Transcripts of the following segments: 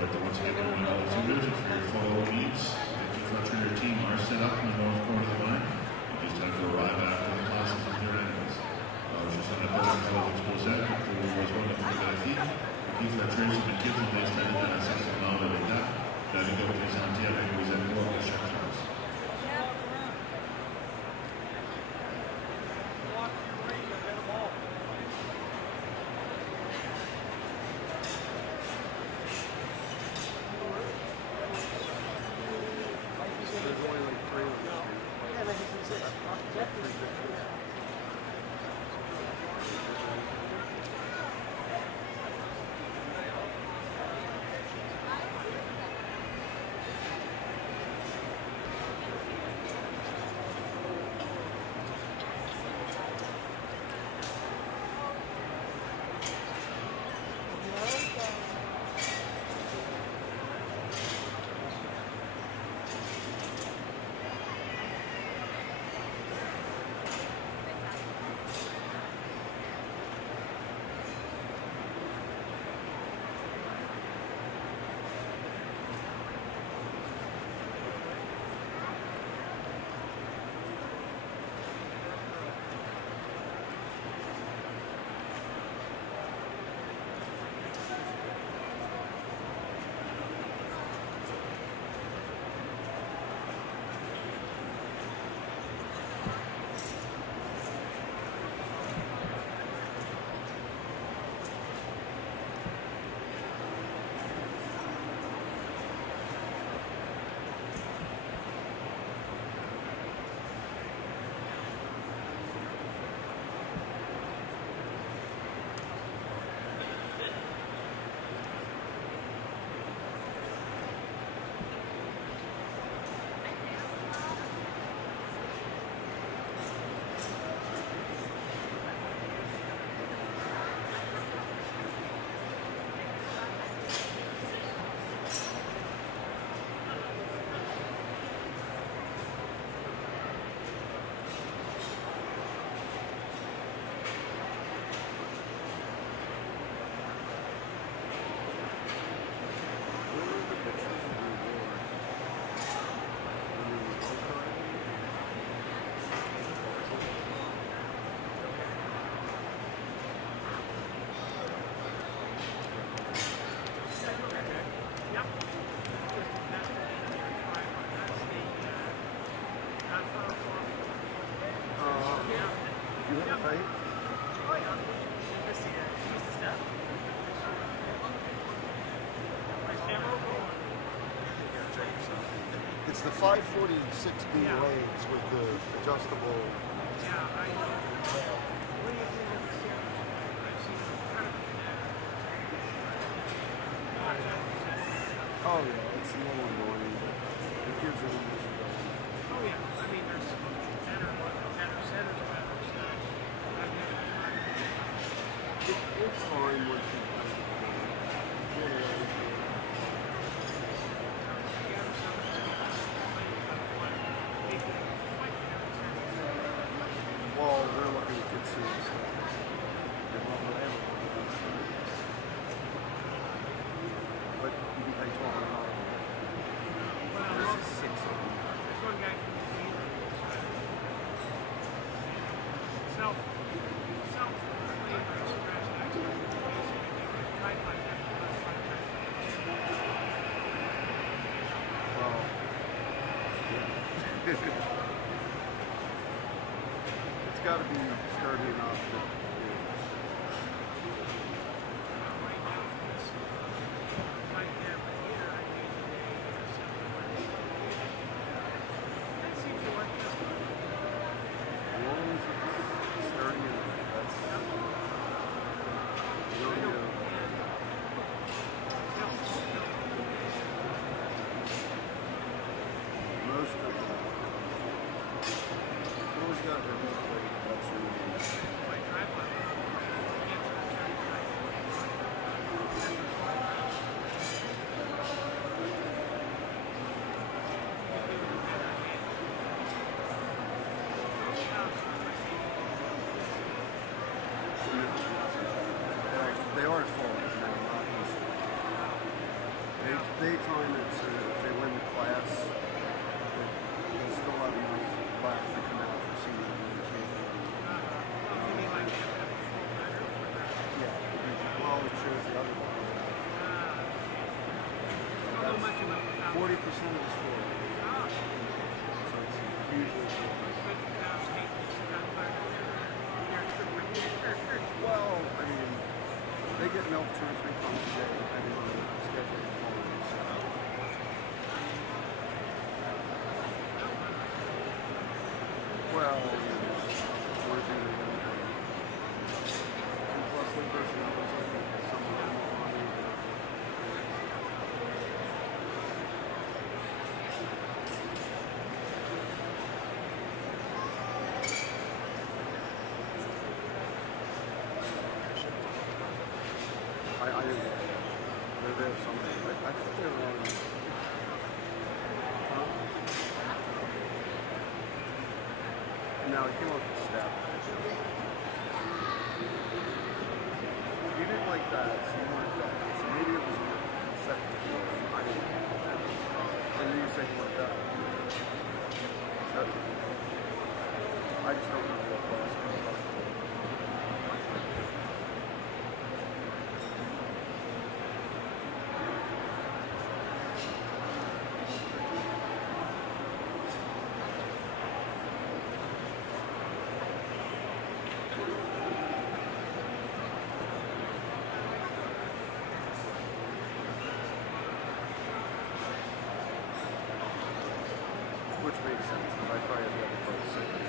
I'd like to once again remind all exhibitors if your photo needs, the construction or your team are set up in the north corner of the line. You just have to arrive after the classes with your animals. Je sono andato a sposare per il svolgimento di fotografie, qui la trace di kids in this time and access to knowledge like that, that we go to Santiago and we send more instructions. It's the 546B lanes with the adjustable. Oh yeah, it's a little annoying, but it gives it a little. Oh yeah, I mean there's better centers better stuff. It's fine once you kind of well, they're looking at good seats. But you can pay $1,200. Well, this is 6. There's one guy from New Zealand. Self it's got to be sturdy enough that, most of them. Always got to have a of the score. So it's usually well, I mean, they get milk 2 or 3 times a day, depending on the schedule of following. So. Well, we're doing and plus the personnel is like somewhere on it. I didn't know. They're there somewhere. I think they were on. Now he came off the step. You didn't like that, so you weren't that. So maybe it was on the second floor. I didn't know. And you said you weren't that. I just don't know what was. Which makes sense, because I probably have the other folks sitting.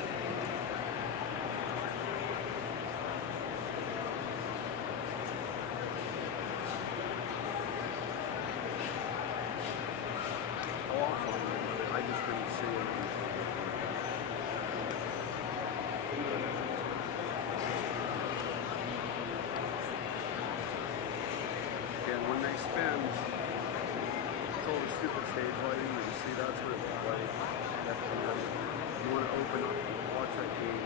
Oh, I'll find it. I just didn't see it. Again, when they spin, it's all the stupid stage lighting, you see that's what it looks like. You want to open up and watch that game.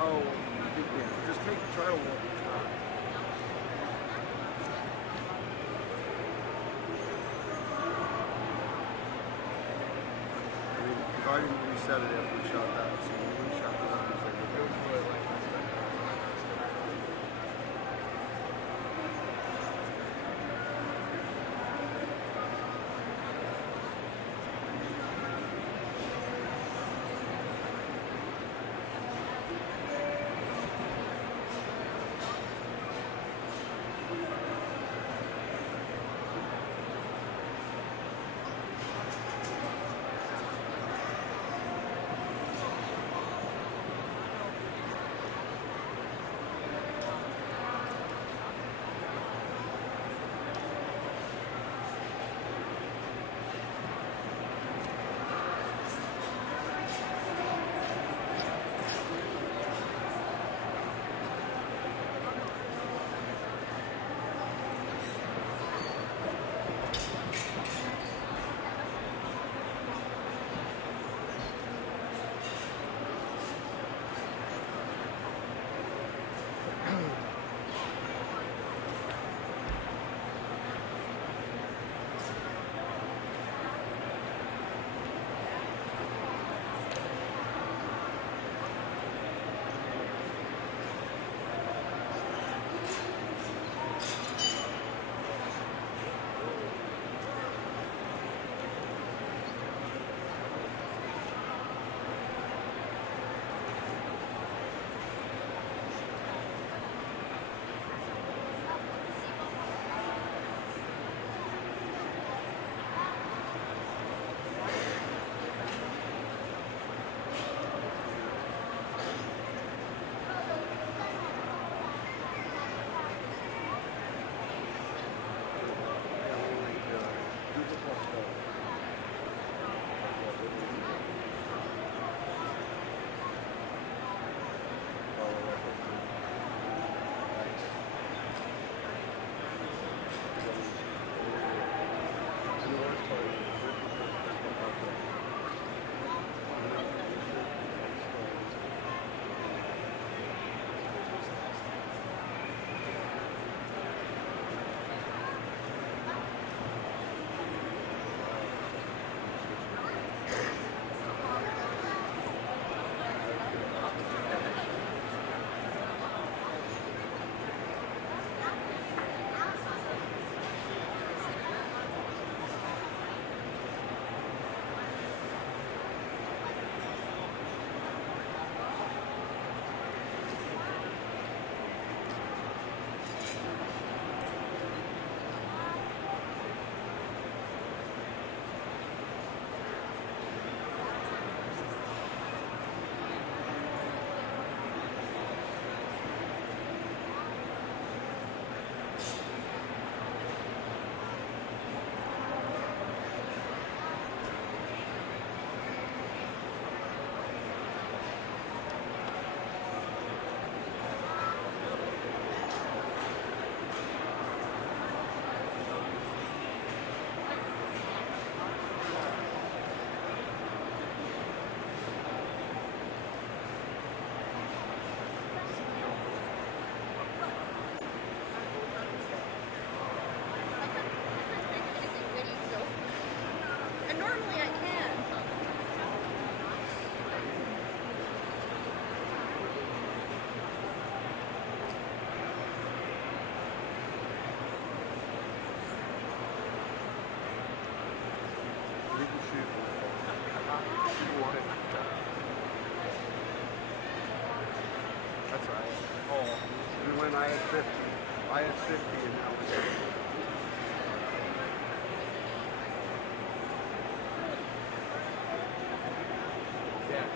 Oh, yeah, just try to walk. I mean, because I didn't reset it after we shot that, so when we shot that, I was like, it goes really like that. Oh, We went, I had 50. I had 50 and now it's 50. yeah.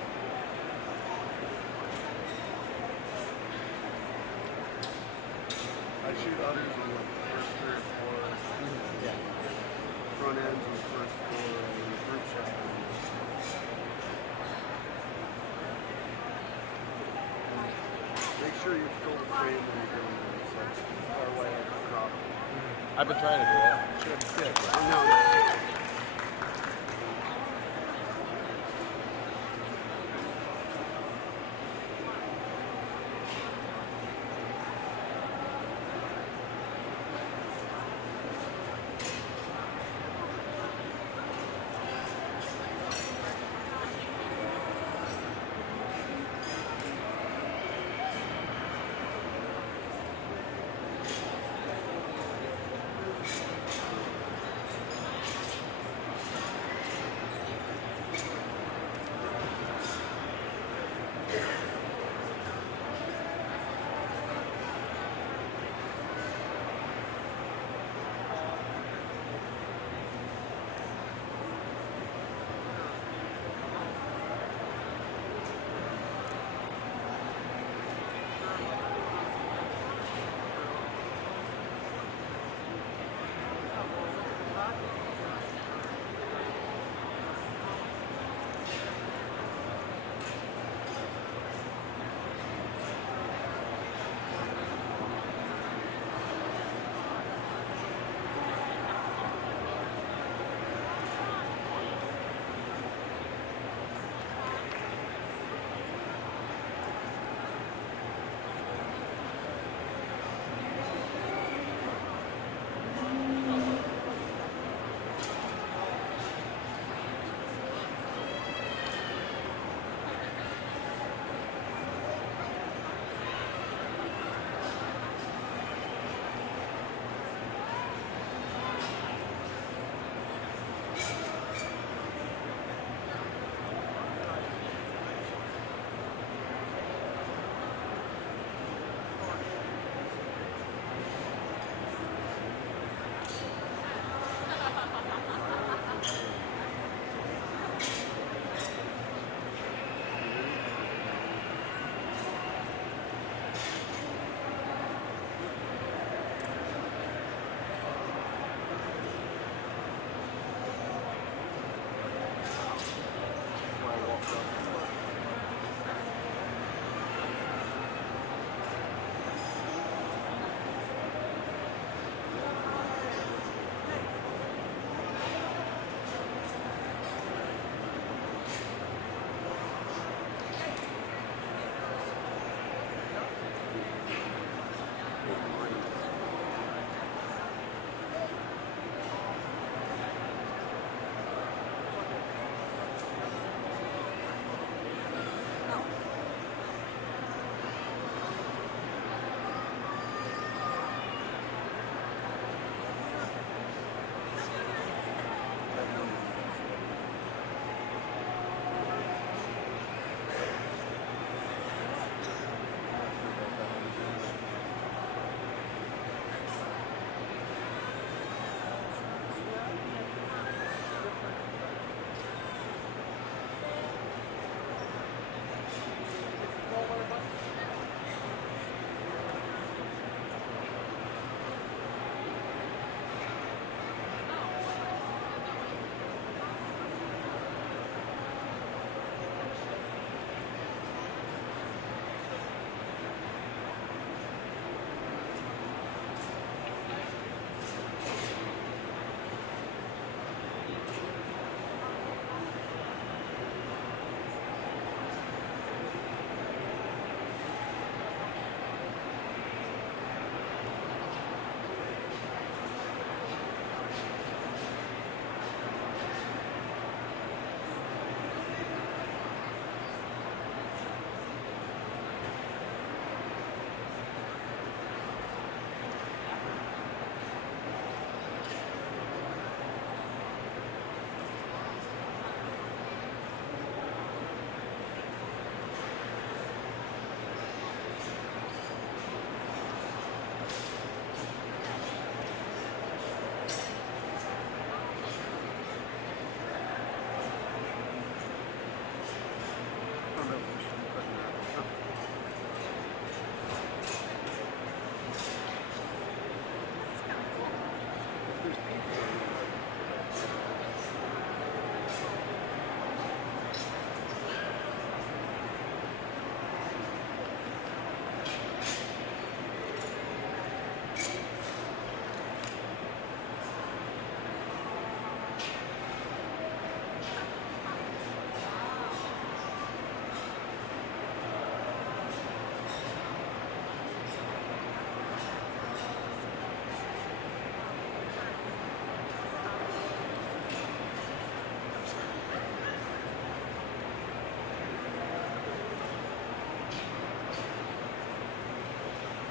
I shoot others on like the first 3 or 4. Yeah. Front ends on the first 4 and the group shot. Make sure you fill the frame when you're doing it. So it's far away at the crop. I've been trying to do that. Should be good. Oh, no.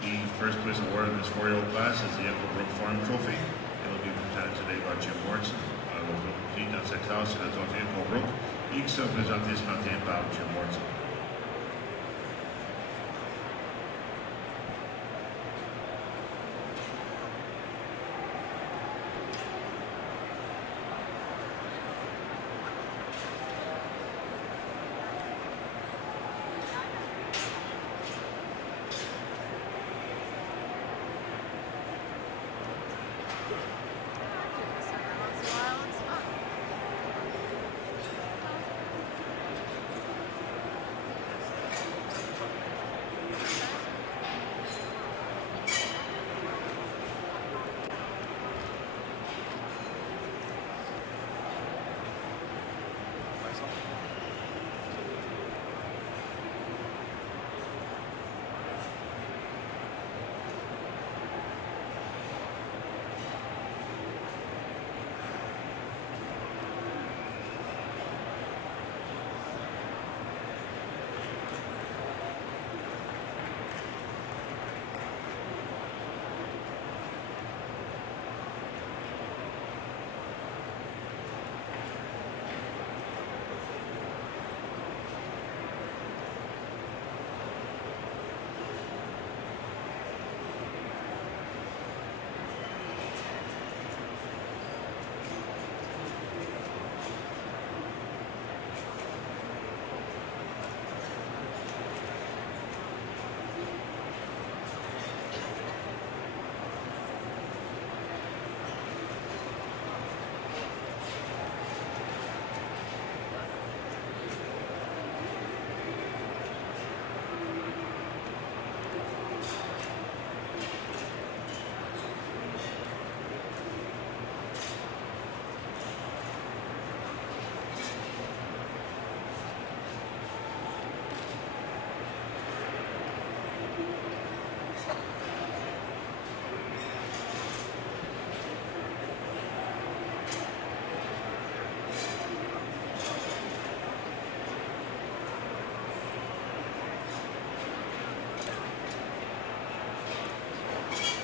The first place award in this 4-year-old class is the Echo Brook Farm Trophy. It will be presented today by Jim Morrison. Dans cette classe, c'est la trophée Echo Brook. Il qui sera présenté ce matin par Jim Morrison.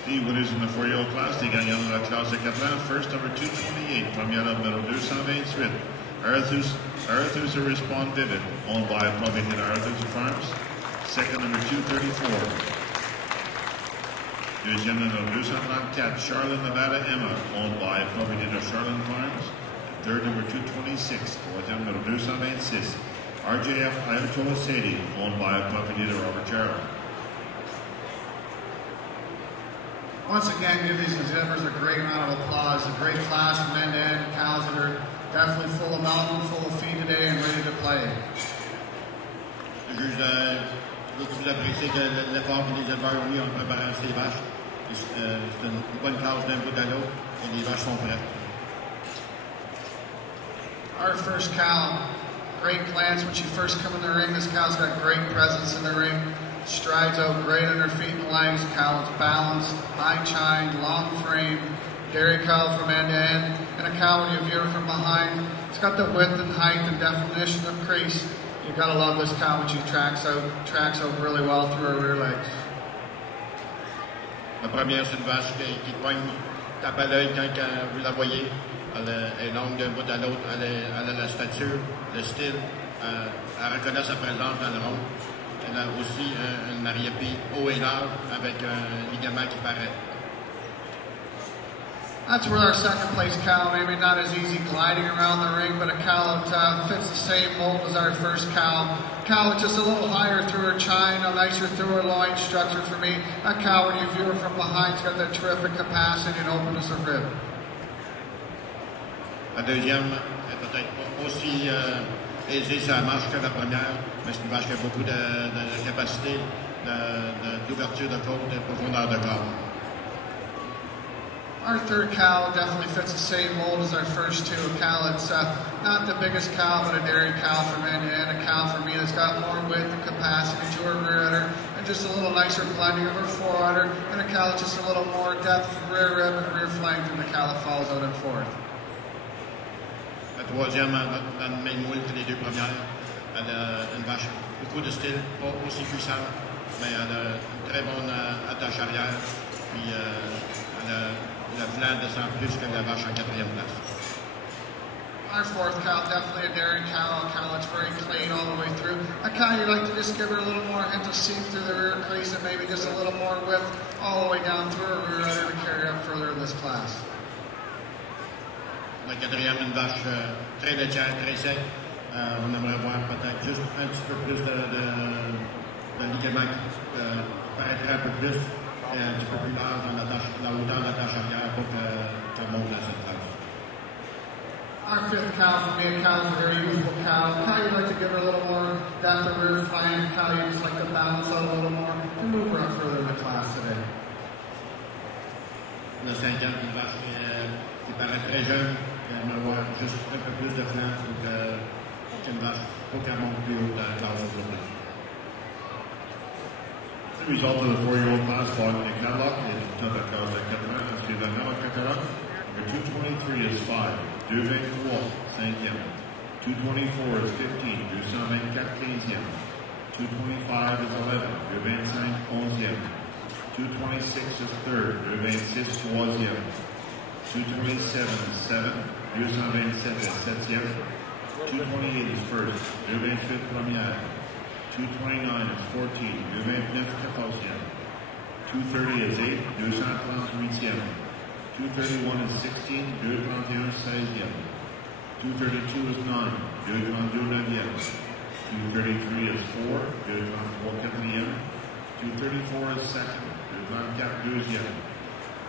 The winners in the 4-year-old class, les gagnants de la classe de 4 ans, first number 228, première numéro 228, Arethusa Respond Vivid, owned by Public and Arethusa Farms. Second number 234. Deuxième numéro 234, Charlotte Nevada Emma, owned by Public and Charlotte Farms. And third number 226, troisième numéro 226, RJF Ayatollah Sadie, owned by Public and Robert Jarrell. Once again, give these exhibitors a great round of applause. A great class from end to end. Cows that are definitely full of mountain, full of feed today, and ready to play. Je juge beaucoup plus apprécié que l'effort que les éleveurs ont mis en préparant ces vaches. C'est une bonne classe d'un bout à l'autre et les vaches sont prêtes. Our first cow, great glance when she first come in the ring. This cow's got great presence in the ring. Strides out great on her feet and legs. Cow is balanced, high chine, long frame, dairy cow from end to end, and a cow when you view her from behind. It's got the width and height and definition of crease. You've got to love this cow when she tracks out really well through her rear legs. La première, c'est une vache qui poigne, tape à l'œil quand vous la voyez. Elle est longue d'un bout à l'autre. Elle a la stature, le style. Elle reconnaît sa présence dans le monde. Elle a aussi un arrière-pied haut et large avec un ligament qui paraît. That's where our second place cow, maybe not as easy gliding around the ring, but a cow that fits the same mold as our first cow. Cow just a little higher through her chine, a nicer through her loin structure for me. A cow, when you view her from behind, has got that terrific capacity and openness of rib. La deuxième est peut-être pas aussi aisée sur la marche que la première, mais c'est une vache qui a beaucoup de capacité, d'ouverture de côte et de profondeur de corps. Our third cow definitely fits the same mold as our first two. A cow that's not the biggest cow, but a dairy cow from end to end. A cow for me that's got more width and capacity to her rear udder, and just a little nicer blending of her fore udder, and a cow that's just a little more depth rear rib and rear flank than the cow that falls out in fourth. La troisième, dans le même moule que les deux premières, elle a une vache, beaucoup de style, pas aussi puissante, mais elle a une très bonne attache arrière. Puis elle a le flanc descend plus que la vache en 4e place. Our fourth cow, definitely a dairy cow. A cow that's very clean all the way through. A cow you'd like to just give her a little more hint of seam through the rear crease and maybe just a little more width all the way down through her rear udder to carry her up further in this class. La 4e, une vache très laitière, très sec. On aimerait voir peut-être juste un petit peu plus de ligament qui paraîtrait un peu plus et un petit peu plus large dans la hauteur de la tâche arrière pour qu'elle monte à cette place. Our fifth cow for me, a cow is a very youthful cow. A cow you'd like to give her a little more depth of rear flank. A cow you just like to balance out a little more to move her up further in the class today. Le 5e, une vache qui paraît très jeune. On va voir juste un peu plus de flanc pour qu'une vache, pour qu'elle monte plus haut dans la classe aujourd'hui. The result of the 4-year-old class following the catalog is Tata Cows at Catalan, and Sudanella Catalan. Number 223 is 5, 223, 5e. 224 is 15, 224, 15e. 225 is 11, 225, 11e. 226 is 3rd, 226, 3e. 227 is 7, 227 is 7e. 228 is 1st, 228 première. 229 is 14, 229 14e. 230 is 8, 238e. 231 is 16, 231 16e. 232 is 9, 232 9e. 233 is 4, 234 4e. 234 is 2nd, 234 2e.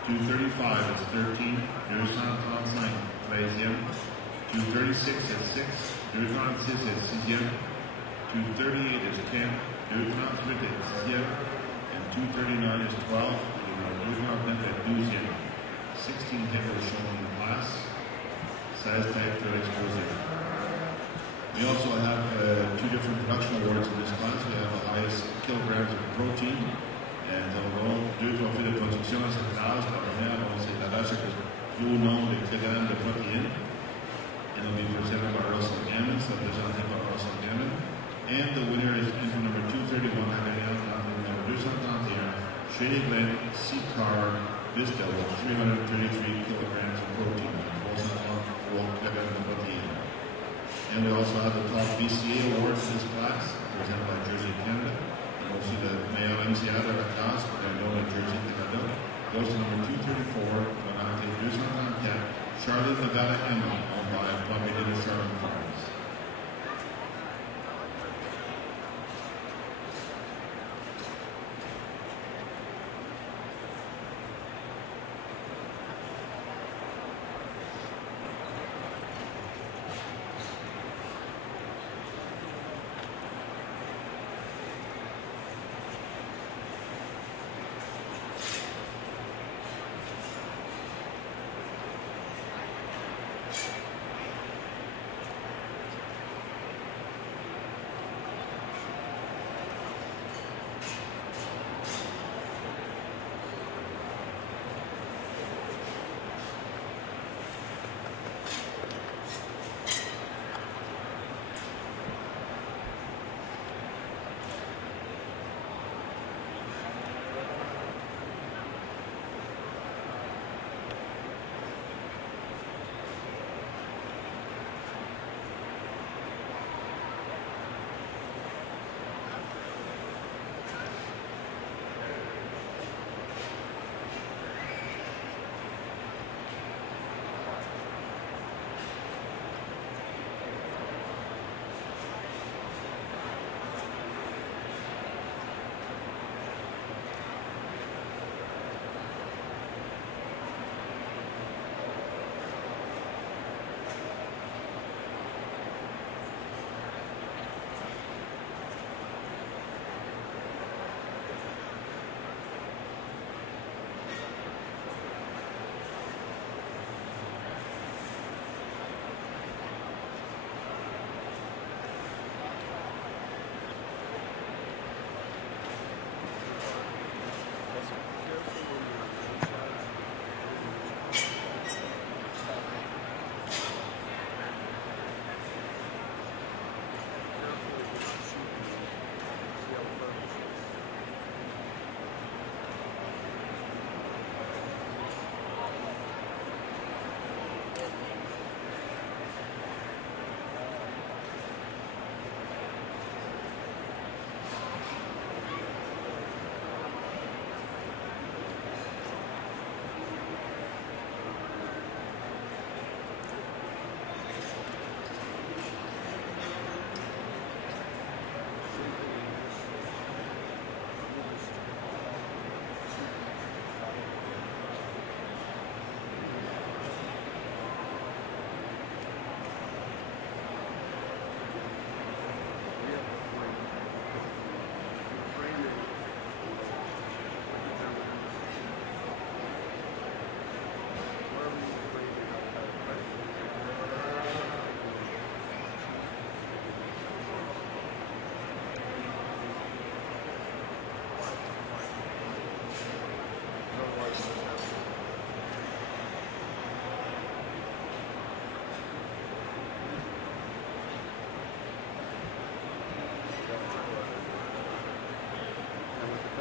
235 is 13, 235 13e. 236 is 6, 236 is 6e. 238 is 10, 238 is 6e. And 239 is 12, 239 is 12e. 16 heifers shown in the class. Size type to exposure. We also have 2 different production awards in this class. We have the highest kilograms of protein. Et nous avons 2 trophées de production à cette classe. La première, c'est la vache avec le plus haut nombre de kilogrammes de protéines. And it'll be presented by Russell Gammon, so presented by Russell Gammon. And the winner is entry number 231, number 231, Shady Glen C-Car Vista with 333 kilograms of protein, 4 kilograms of protein. And we also have the top BCA award for this class, presented by Jersey Canada. And we'll see the meilleur MCA de la classe, présenté by Jersey Canada. Goes to number 234, Bonante 234, Charlotte Nevada Emma, owned by Plummy Charlotte Farms.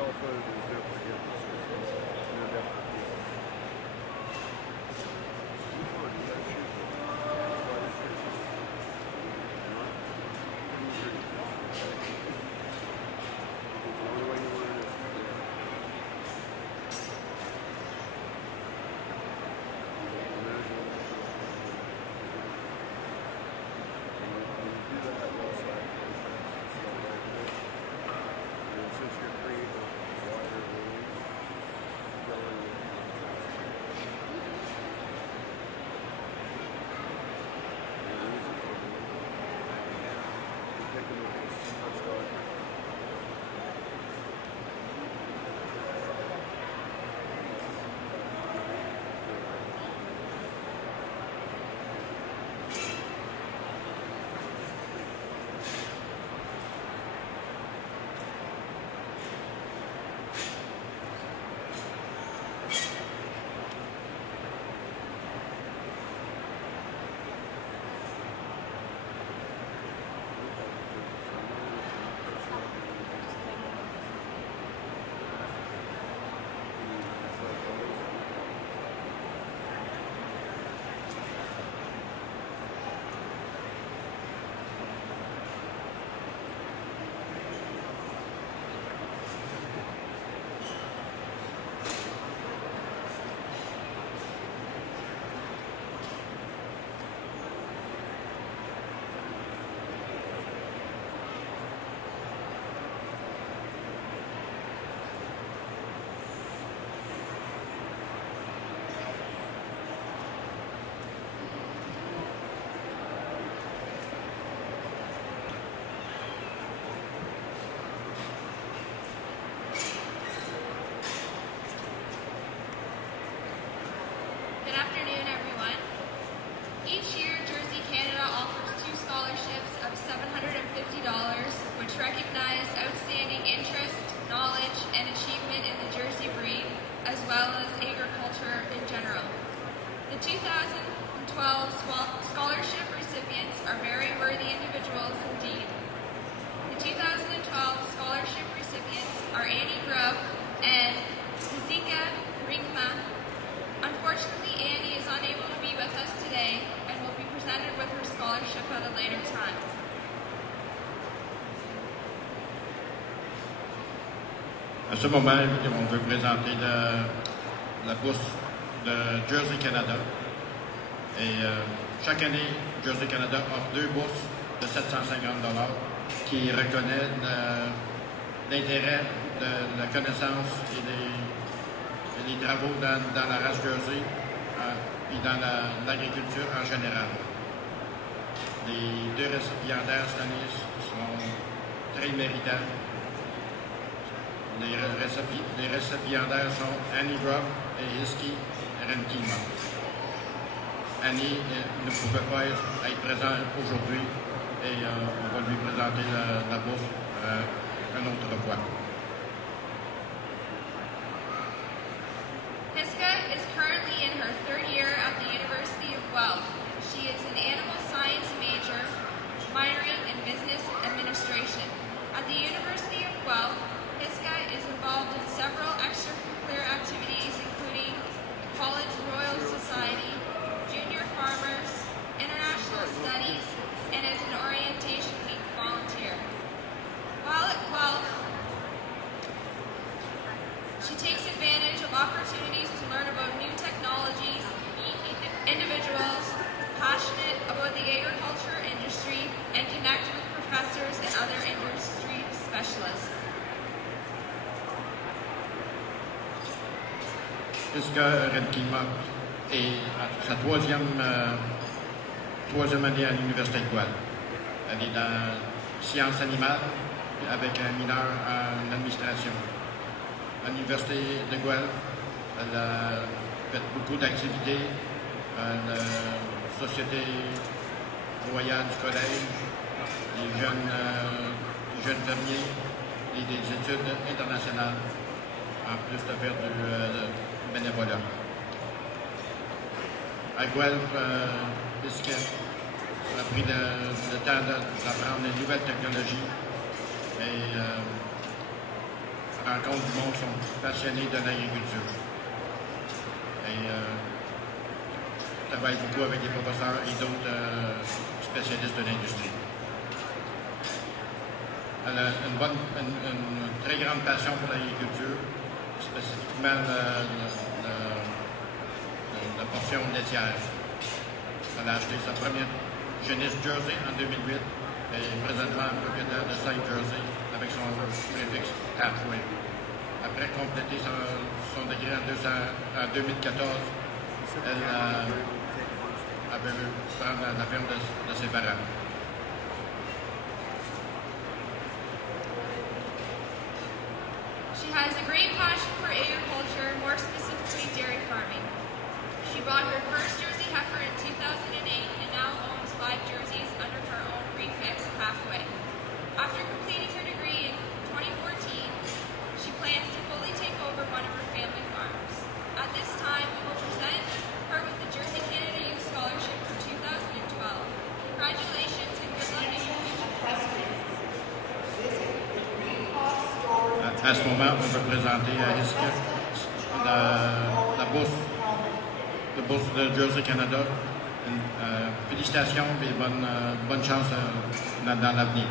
also there's no forgiveness. There's no depth of field. Move on, you gotta shoot. That's why you're shooting. Not pretty good. The only way you learn is to do it. Imagine. When you do that outside, and since you're creating a wider range, going with Good afternoon, everyone. Each year, Jersey Canada offers 2 scholarships of $750, which recognize outstanding interest, knowledge, and achievement in the Jersey breed, as well as agriculture in general. The 2012 scholarship recipients are very worthy individuals indeed. The 2012 scholarship recipients are Annie Grubb and Zika Rinkma. Unfortunately, Annie is unable to be with us today and will be presented with her scholarship at a later time. À ce moment, on veut présenter la bourse de Jersey Canada. Et chaque année, Jersey Canada offre 2 bourses de $750 qui reconnaissent l'intérêt de la connaissance et les travaux dans la race Jersey et dans l'agriculture en général. Les 2 récipiendaires cette année sont très méritants. Les récipiendaires sont Annie Grubb et Hiski Renkima. Annie ne pouvait pas être présente aujourd'hui et on va lui présenter la bourse une autre fois. Hiska is currently in her 3rd year at the University of Guelph. She is an animal science major, minoring in business administration. At the University of Guelph, Hiska is involved in several extracurricular activities, including College Royal Society, Junior Farmers, International Studies, and as an Orientation Week volunteer. While at Guelph, she takes advantage of opportunities to learn about new technologies, meet individuals passionate about the agriculture industry, and connect with professors and other industry specialists. Hiska Renkima est à sa troisième année à l'Université de Guelph. Elle est dans sciences animales avec un mineur en administration. À l'Université de Guelph, elle a fait beaucoup d'activités à la Société royale du collège, les jeunes fermiers et des études internationales, en plus de faire du bénévolat. À Guelph, Hiska a pris le temps d'apprendre les nouvelles technologies et rencontre du monde qui sont passionnés de l'agriculture. Et travaille beaucoup avec des professeurs et d'autres spécialistes de l'industrie. Elle a une très grande passion pour l'agriculture, spécifiquement la portion laitière. Elle a acheté sa première jeunesse Jersey en 2008 et est présentement propriétaire de 5 Jersey avec son préfixe Halfway. Après compléter son degré en 2014, elle avait prendre la ferme de ses parents. She has a great passion for agriculture, more specifically dairy farming. She bought her first Jersey heifer in 2008 and now owns 5 Jerseys under her own prefix, Halfway. After completing her degree in 2014, she plans to fully take over one of her family farms. At this time, we will present her with the Jersey Canada Youth Scholarship for 2012. Congratulations and good luck in your future. À ce moment, on veut présenter à Jessica la bourse de Jersey Canada. Félicitations et bonne chance dans l'avenir.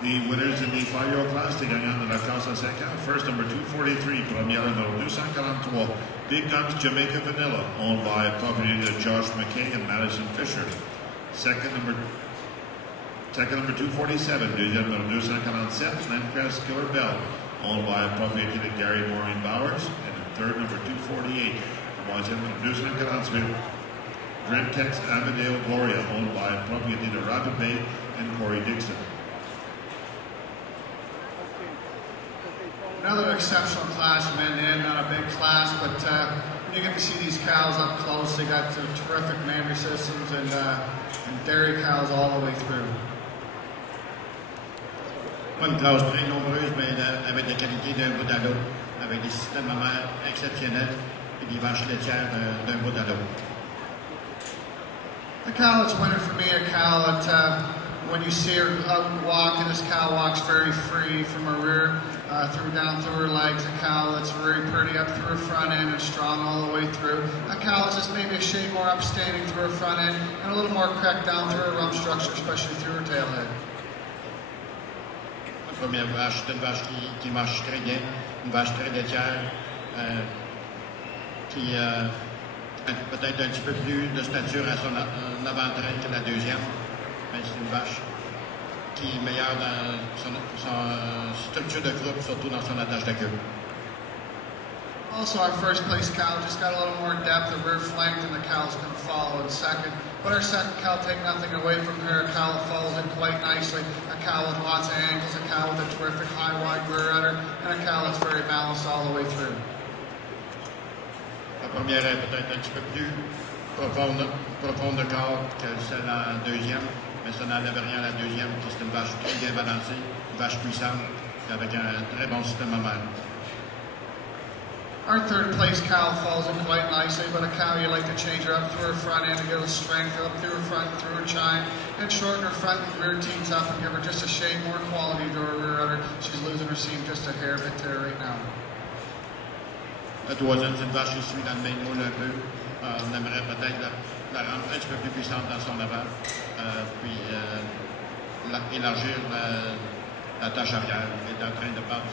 The winners in the 5-year-old class, les gagnants de la classe à 5 ans. First, number 243, première numéro 243, Big Guns Jamaica Vanilla, owned by property of Josh McKay and Madison Fisher. Second, number 247, deuxième numéro 247, Landcrest Killer Bell, owned by propriété de Gary Maureen Bowers. And third, number 248, troisième numéro 248, Drentex Amadeo Gloria, owned by propriété de Rapid Bay and Corey Dixon. Another exceptional class, men in, not a big class, but when you get to see these cows up close, they got terrific mammary systems and dairy cows all the way through. Pas une classe très nombreuse, mais avec des qualités d'un bout à l'autre, avec des systèmes mammaires exceptionnels et des vaches laitières d'un bout à l'autre. The cow that's winning for me, a cow that when you see her out walking, this cow walks very free from her rear down through her legs. A cow that's very pretty up through her front end and strong all the way through. A cow that's just maybe a shade more upstanding through her front end and a little more cracked down through her rump structure, especially through her tail head. La première vache, c'est une vache qui marche très bien, une vache très laitière, qui a peut-être un petit peu plus de stature à son avant-train que la deuxième, mais c'est une vache qui est meilleure dans son structure de groupe, surtout dans son attache de queue. Also, our first place cow just got a little more depth of rear flank than the cows can follow in second. But our second cow, take nothing away from her, a cow that falls in quite nicely, a cow with lots of angles, a cow with a terrific high, wide rear udder, and a cow that's very balanced all the way through. La première est peut-être un petit peu plus profonde de corps que celle en deuxième, mais ça n'enlève rien à la deuxième, qui est une vache très bien balancée, une vache puissante, avec un très bon système mammaire. Our third place cow falls in quite nicely, but a cow you like to change her up through her front end to get a strength up through her front, through her chine, and shorten her front and rear teats up and give her just a shade more quality to her rear udder. She's losing her seam just a hair bit to her right now. La troisième, c'est une vache qui suit dans le même moule un peu. On aimerait peut-être la rendre un petit peu plus puissante dans son avant, puis élargir la tâche arrière. Elle est en train de perdre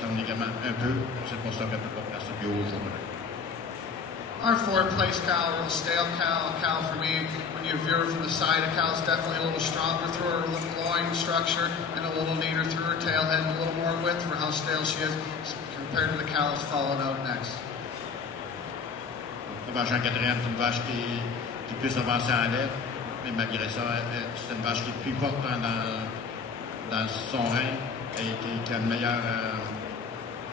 son ligament un peu. C'est pour ça qu'elle ne peut pas passer plus haut aujourd'hui. Our fourth place cow, a little stale cow, a cow for me, when you view her from the side, a cow's definitely a little stronger through her loin structure and a little neater through her tail head and a little more width for how stale she is compared to the cow that's falling out next. La vache en quatrième, c'est une vache qui est plus avancée en l'air, mais malgré ça, c'est une vache qui est plus forte dans son rein et qui a une meilleure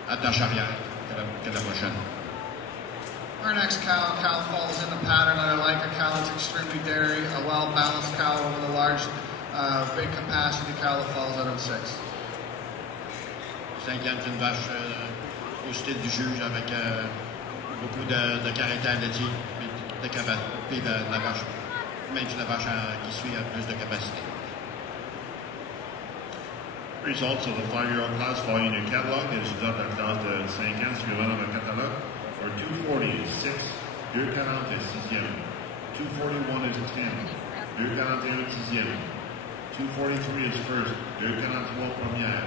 attache arrière que la prochaine. Our next cow, a cow falls in the pattern that I like, a cow that's extremely dairy, a well-balanced cow with a large, big capacity cow that falls out of 6. Cinquième, c'est une vache au style du juge avec beaucoup de caractère laitier et de la vache, même si la vache qui suit a plus de capacité. Results of the 5-year-old class following your catalog. Les résultats de la classe de 5 ans suivant dans le catalogue. For 240 is 6, 240 is 6e, 241 is 10, 241 is 6e, 243 is 1st, 243 première,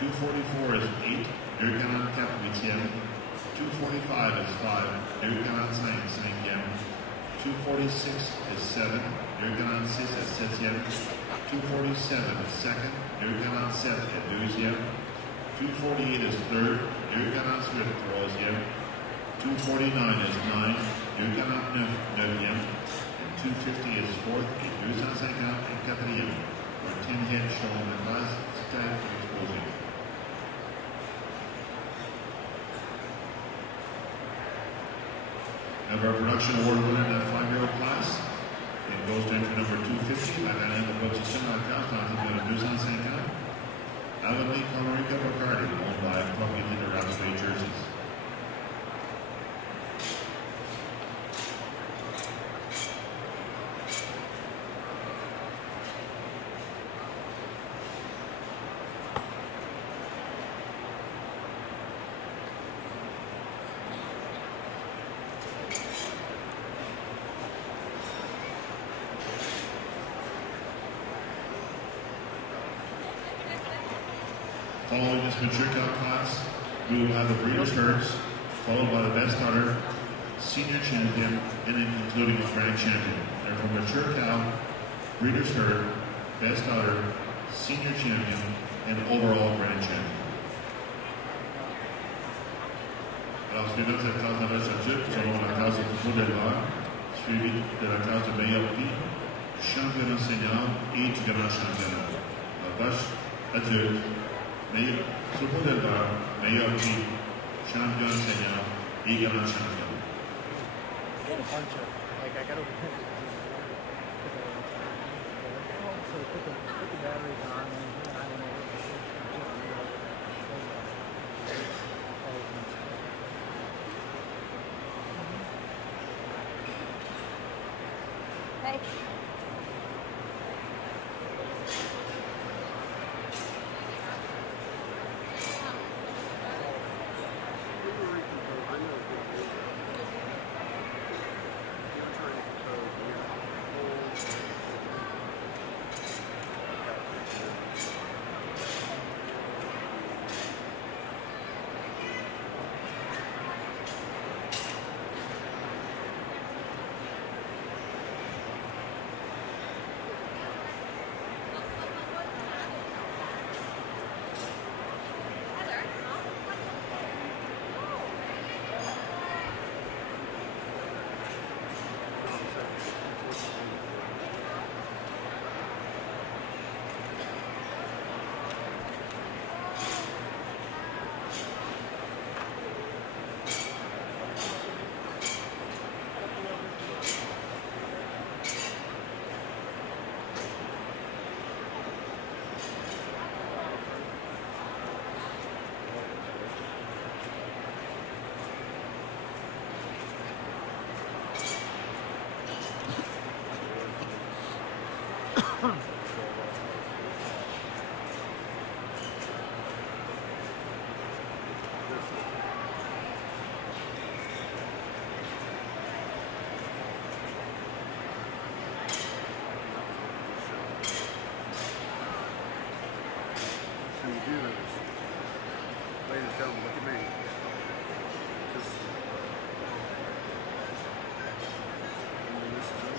244 is 8, 244 8e, 245 is 5, 245 5e, 246 is 7, 246 is 7e, 247 is 2nd, 247 is 2e, 248 is 3rd, 248 is 3e, 249 is 9, 249 9e, and 250 is 4th, et 250 est 4e. Or 10 heads shown in the class, it's time for exposing. Now our production award winner in that 5-year-old class, it goes to entry number 250, la gagnante de position dans la classe, dans la 250, Avonlea Colorica Bacardi, owned by property de Rapid Bay Jerseys. Following this mature cow class, we will have the Breeders' Herds, followed by the Best Daughter, Senior Champion, and then concluding with Grand Champion. Therefore, mature cow, Breeders' Herd, Best Daughter, Senior Champion, and overall Grand Champion. Alors, suivant cette classe d'âge adulte, nous avons la classe de Coupeau d'éleveur, suivie de la classe de meilleur prix, du championnat senior et du grand championnat. La vache adulte, Coupeau d'éleveur, meilleur prix, champion senior et grand champion. I got a bunch of, like, I got to put the batteries on, and I don't know what this is. Hey. Ladies and gentlemen, look at me. Just, and then this is it.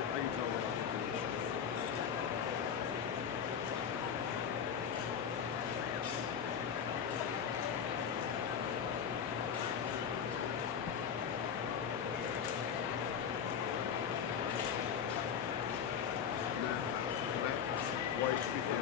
I can tell what I'm doing. White people.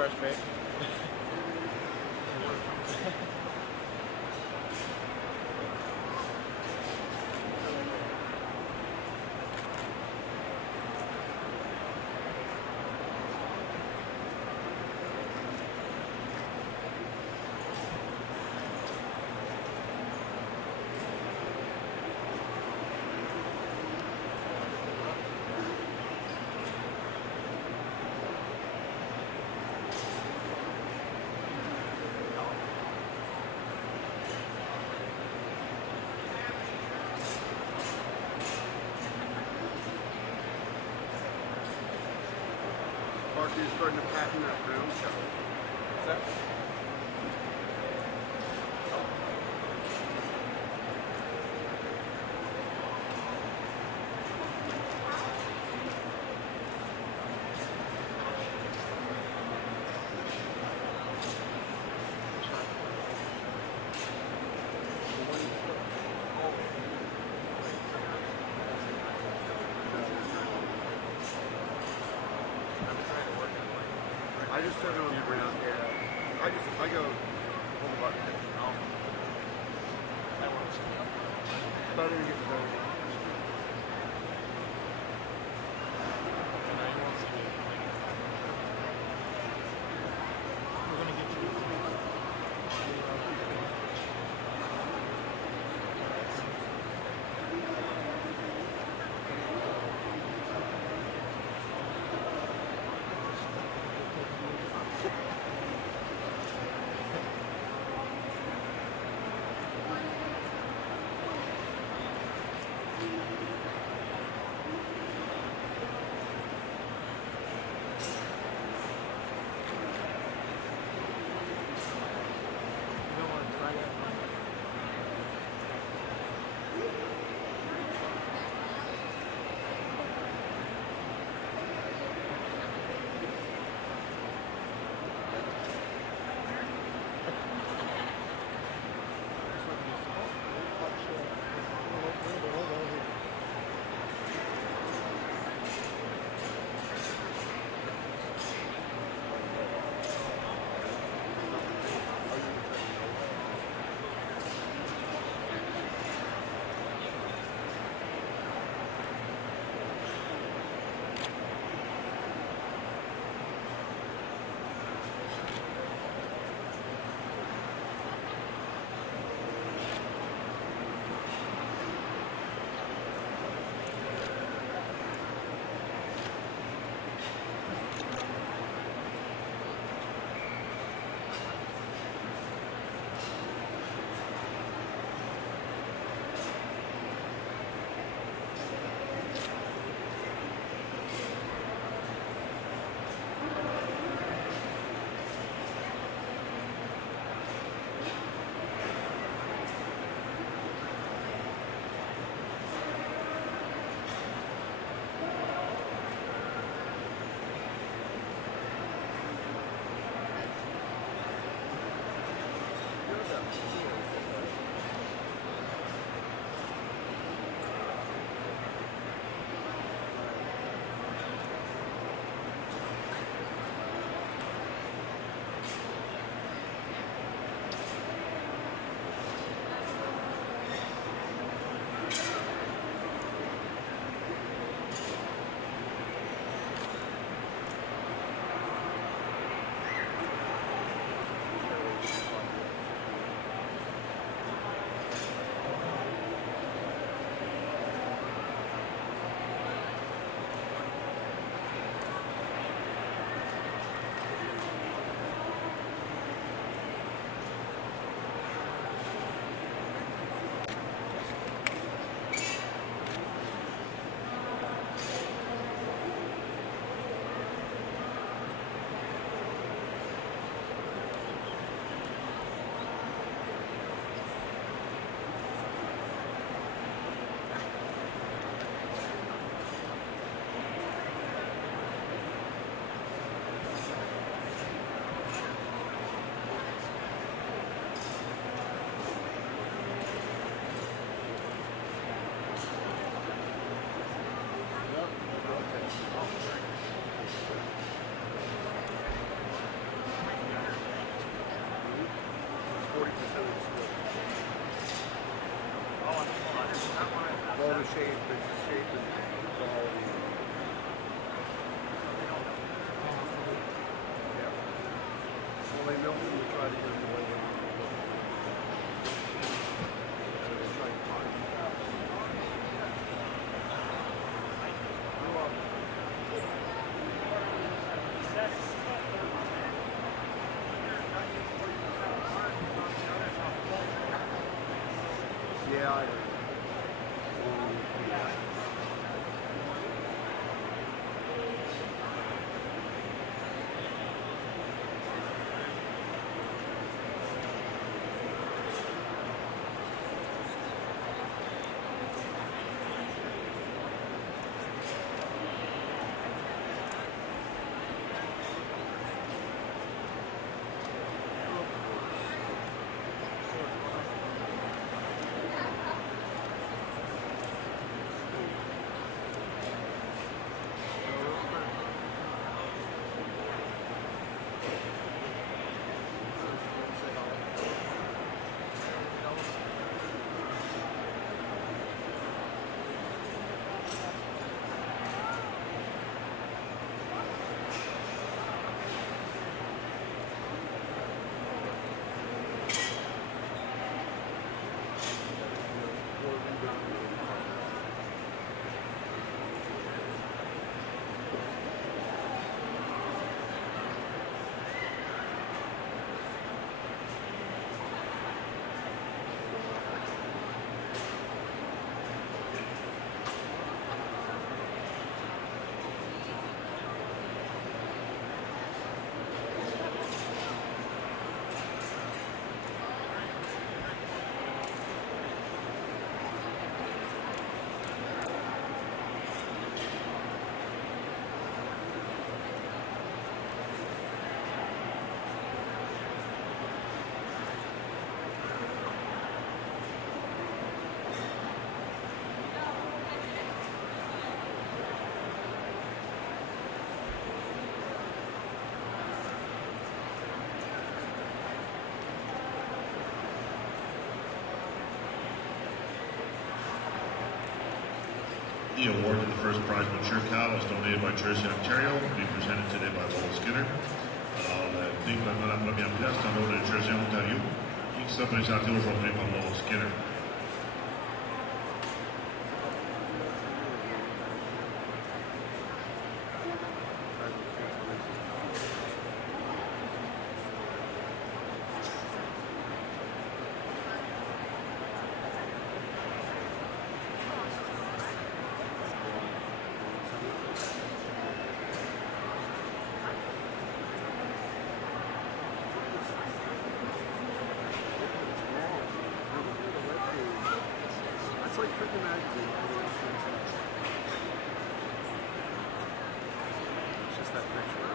fresh bait. Parker's starting to patent that ground cover. What's that? I just turn on the ground. Yeah. I go on the button. That works. Better to get better. And now you won't see me. We're gonna get you. You don't want to try that. All the shape, it's the shape and quality. Yeah. Well, they milk them to try to get them away. They try to find them out. You're welcome. Yeah, I The award to the first prize mature cow was donated by Jersey, Ontario, and be presented today by Lowell Skinner. Alors, le prix pour la première place est en l'ordre de Jersey, Ontario, qui sera présenté aujourd'hui par Lowell Skinner. It's like printing magazine. It's just that picture.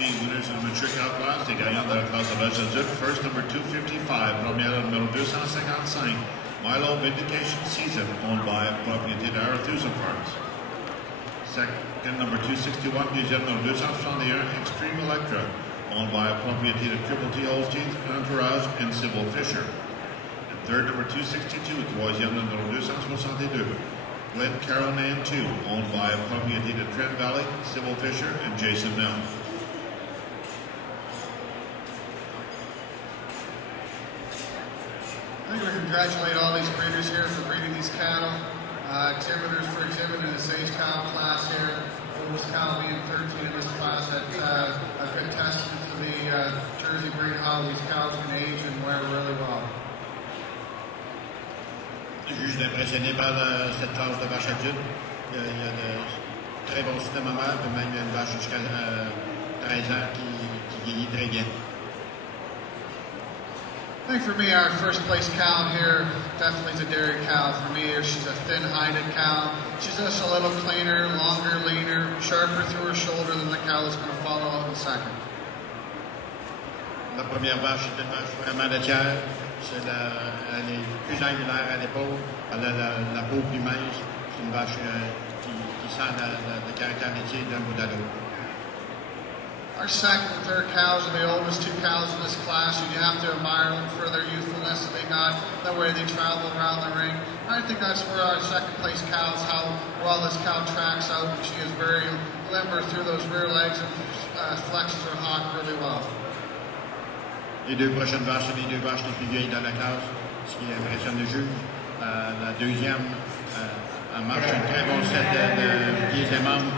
The winners of the mature cow class, les gagnants de la classe de l'âge adulte, first number 255, première numéro 255, Milo Vindication Season, owned by propriété d'Arethusa Farms. Second number 261, deuxième numéro 261, Extreme Electra, owned by propriété de Triple T Holsteins, Entourage, and Sybil Fisher. And third number 262, troisième numéro 262, Glen Carolan 2, owned by propriété de Trent Valley, Sybil Fisher, and Jason Mill. I think we congratulate all these breeders here for breeding these cattle. Exhibitors for exhibiting the Sage cow class here. Oldest cow being 13 in this class. That's a good testament to the Jersey breed, how these cows can age and wear really well. Je suis impressionné par cette classe de vaches adultes. Il y a de très bons systèmes mammaires, puis même il y a une vache jusqu'à 13 ans qui vieillit très bien. I think for me, our first place cow here definitely is a dairy cow. For me, she's a thin-hided cow. She's just a little cleaner, longer, leaner, sharper through her shoulder than the cow that's going to follow out in second. La première vache est une vache vraiment laitière. Elle est plus angulaire à l'épaule. Elle a la peau plus mince. C'est une vache qui sent le caractère laitier d'un bout à l'autre. Our second and third cows are the oldest two cows in this class, and you have to admire them for their youthfulness that they got, the way they travel around the ring. I think that's where our second place cows, how well this cow tracks out. She is very limber through those rear legs and flexes her hock really well. Les deux prochaines vaches, c'est les deux vaches les plus vieilles dans la classe, ce qui impressionne le juge. La deuxième, elle marche un très bon set de pieds et membres.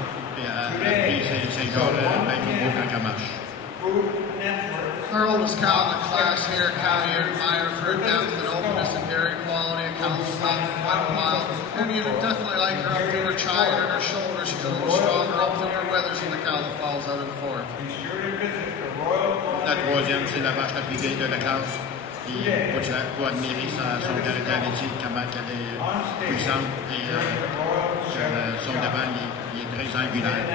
Our oldest cow in the class here, a cow you admire for her depth and openness and dairy quality. A cow who's lived for quite a while. And you definitely like her up through her child and her shoulder. She's a little stronger up through her withers than the cow that falls out of the fourth. La troisième, c'est la vache la plus vieille de la classe. Il faut admirer son caractère laitier, comment elle est puissante et son devant, il est très angulaire.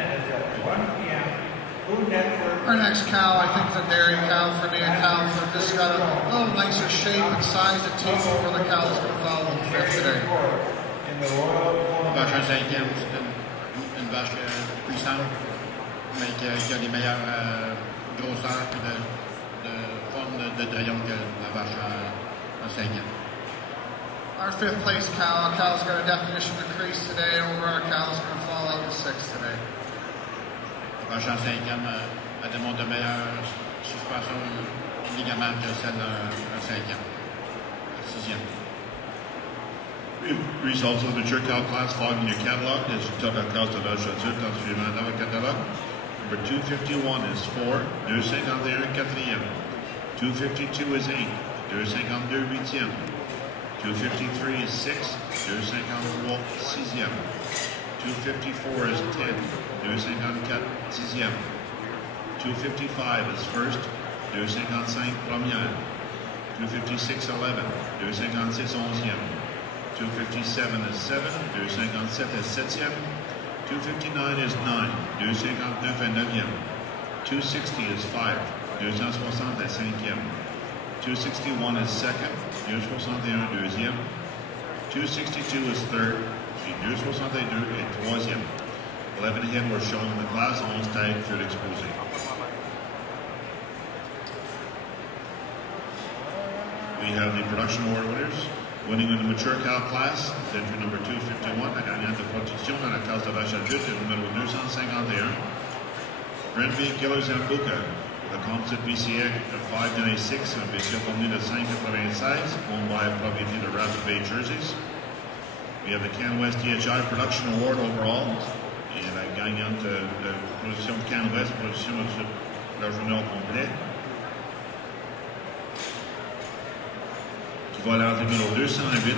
Our next cow, I think, is a dairy cow for me. A cow that just got a little nicer shape and size of teeth over the cow that's going to follow in fifth today. La vache en cinquième, c'est une vache puissante, mais qui a des meilleures grosseurs et de forme de triomphe que la vache en cinquième. Our fifth place cow, cow's got a definition of crease today over our cow's going to fall out in sixth today. La vache en cinquième, elle démontre de meilleure suspension ligamentaire que celle en cinquième, sixième. Results of the mature cow class following your catalog. As you took our cows to l'âge adulte en suivant dans le catalogue. Number 251 is 4, 251 quatrième. 252 is 8, 252 huitième. 253 is 6, 253 sixième. 254 is 10, 254 dixième. 255 is first, 255 première. 256 11, 256 onzième. 257 is 7, 257 is septième. 259 is 9, 259 est neuvième. 260 is 5, 260 est cinquième. 261 is second, 261 deuxième. 262 is third, 262 est troisième. 11 head were shown in the class, 11 tag furent exposé. We have the production award winners. Winning in the mature cow class, entry number 251, la gagnante de production dans la classe de vache adulte, numéro 251. Renby Giller-Zambuca, the composite BCA of 596, and BCA company de 596, owned by propriété de Rapid Bay Jerseys. We have the Can West DHI Production Award overall, et la gagnante de production Can West, production de la journée au complet. Voilà, numéro 208,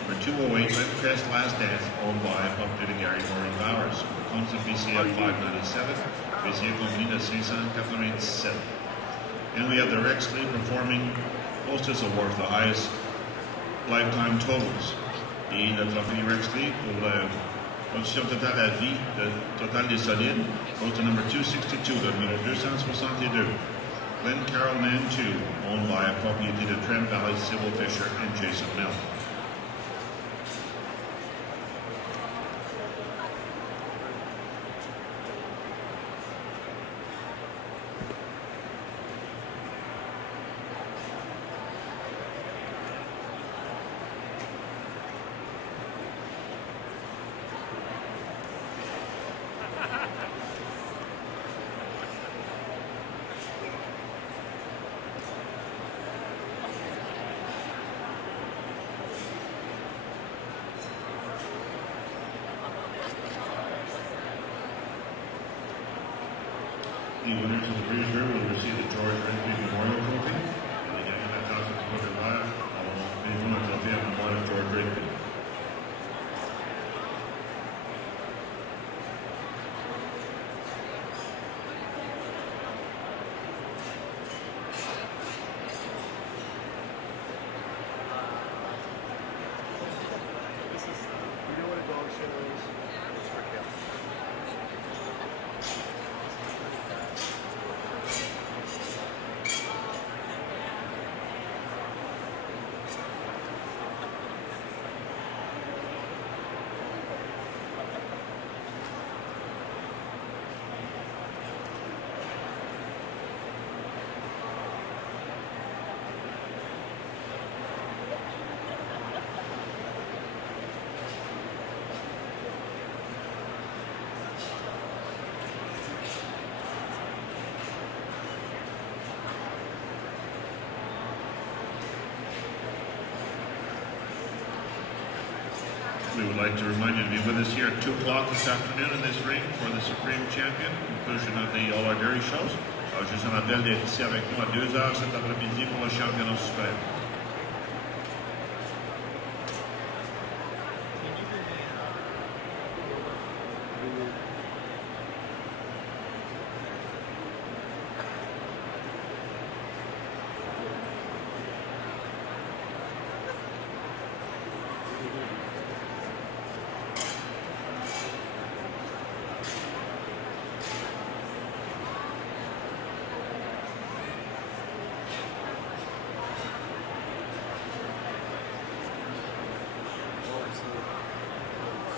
number 208, Red Crest Last Dance, owned by propriété de Gary Maureen Bowers. Comes to BCF 597, BCF company de 597. And we have the Rex Lee Performing Hostess Award for the highest lifetime totals. Et le trophée Rex Lee pour la production totale à vie, le total des solides, goes to number 262, le numéro 262. Glen Carolan 2, owned by propriété de Trent Valley, Sybil Fisher, and Jason Mill. The winners of the Breeders' Herd will receive the George Rigsby Memorial Trophy. And again, in that costume, Twitter Live, any one trophy on the one of George Rigsby. You know what a dog show is? It's for kids. We would like to remind you to be with us here at 2 o'clock this afternoon in this ring for the Supreme Champion, conclusion of the All Our Dairy Shows. Je vous rappelle d'être ici avec nous à 2 heures cet après-midi pour le championnat suprême.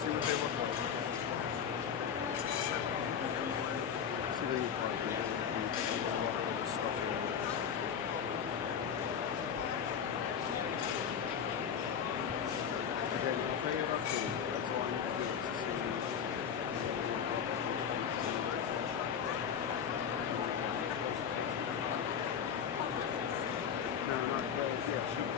See what they look like. See what they look like. They got a lot of stuff in it. Okay, I'll pay it up to you. That's all I need to do is to see no, not those. Yeah, sure.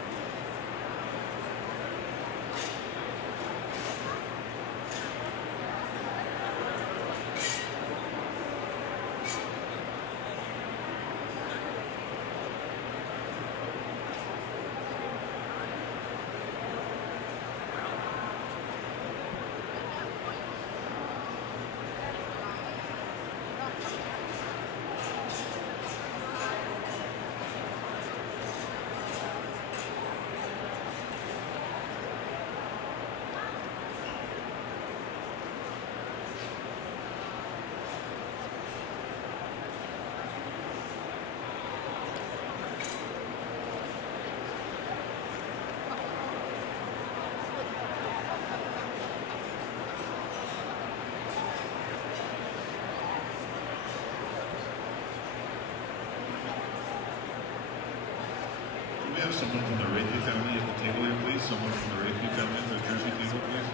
We have someone from the Rakely family at the table here, please. Someone from the Rakely family at the Jersey table, please.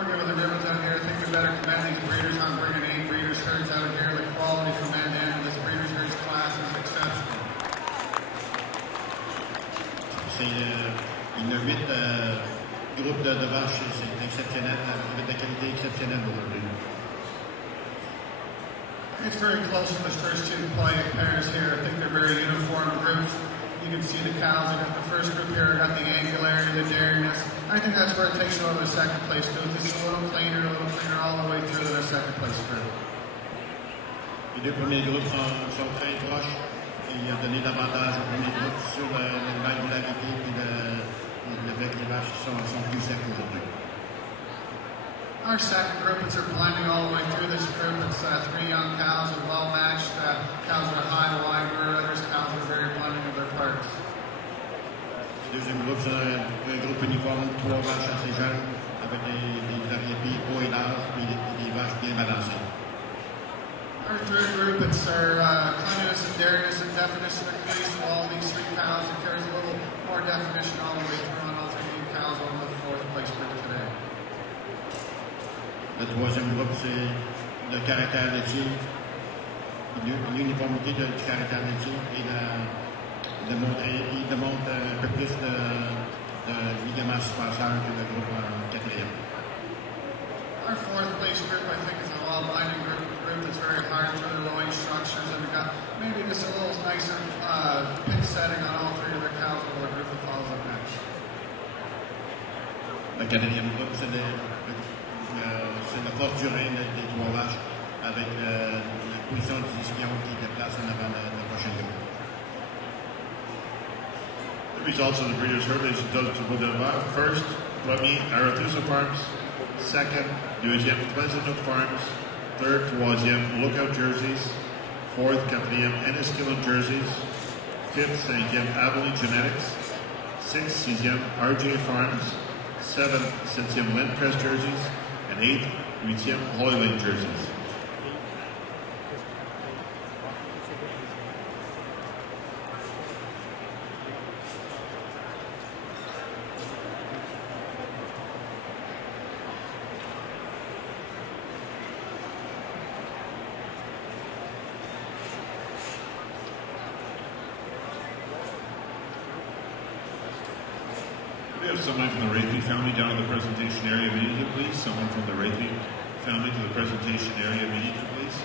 We're good with the ribbons out here. I think we better commend these breeders on bringing 8 breeders' herds out of here. The quality from end to end of this breeders' herds class is exceptional. Il y a 8 groupes de vaches, c'est exceptionnel, avec de qualité exceptionnelle aujourd'hui. It's very close to the first 2 playing pairs here. I think they're very uniform groups. You can see the cows. I got the first group here. I got the angularity, the dairiness. I think that's where it takes over the second place group. It's a little cleaner all the way through to the second place group. Les 2 premiers groupes sont très proches et il a donné l'avantage au premier groupe sur l'angularité et le bec des vaches qui sont plus secs aujourd'hui. Our second group, it's blending all the way through this group. It's 3 young cows and Deuxième groupe, c'est un groupe uniforme, 3 vaches assez jeunes, avec des arrière-pieds hauts et larges, et des vaches bien balancées. Our third group, it's our cleanliness and dairiness and deafness and increase of all these 3 cows. It carries a little more definition all the way through on all 3 cows on the 4th place group today. Le troisième groupe, c'est le caractère laitier, l'uniformité du caractère laitier et il démontre un peu plus de ligaments suspenseurs que le groupe quatrième. Our 4th place group, I think, is a well-binding group that's very hard through the loin structures, and we've got maybe just a little nicer pin setting on all 3 of the cows of our group that follows up next. Le quatrième groupe, c'est la force du rein des 3 vaches avec la position du ischion qui déplace en avant la prochaine groupe. The results of the Breeders' Heritage does to Boudinva. First, premier, Arethusa Farms. Second, deuxième, Pleasant Farms. Third, troisième, Lookout Jerseys. Fourth, quatrième, Enniskillen Jerseys. Fifth, cinquième, Abilene Genetics. Sixth, sixième, RJ Farms. Seventh, septième, Lendcrest Jerseys. And eighth, huitième, Hoyland Jerseys. We have someone from the Wraithley family down in the presentation area immediately, please. Someone from the Wraithley family to the presentation area immediately, please.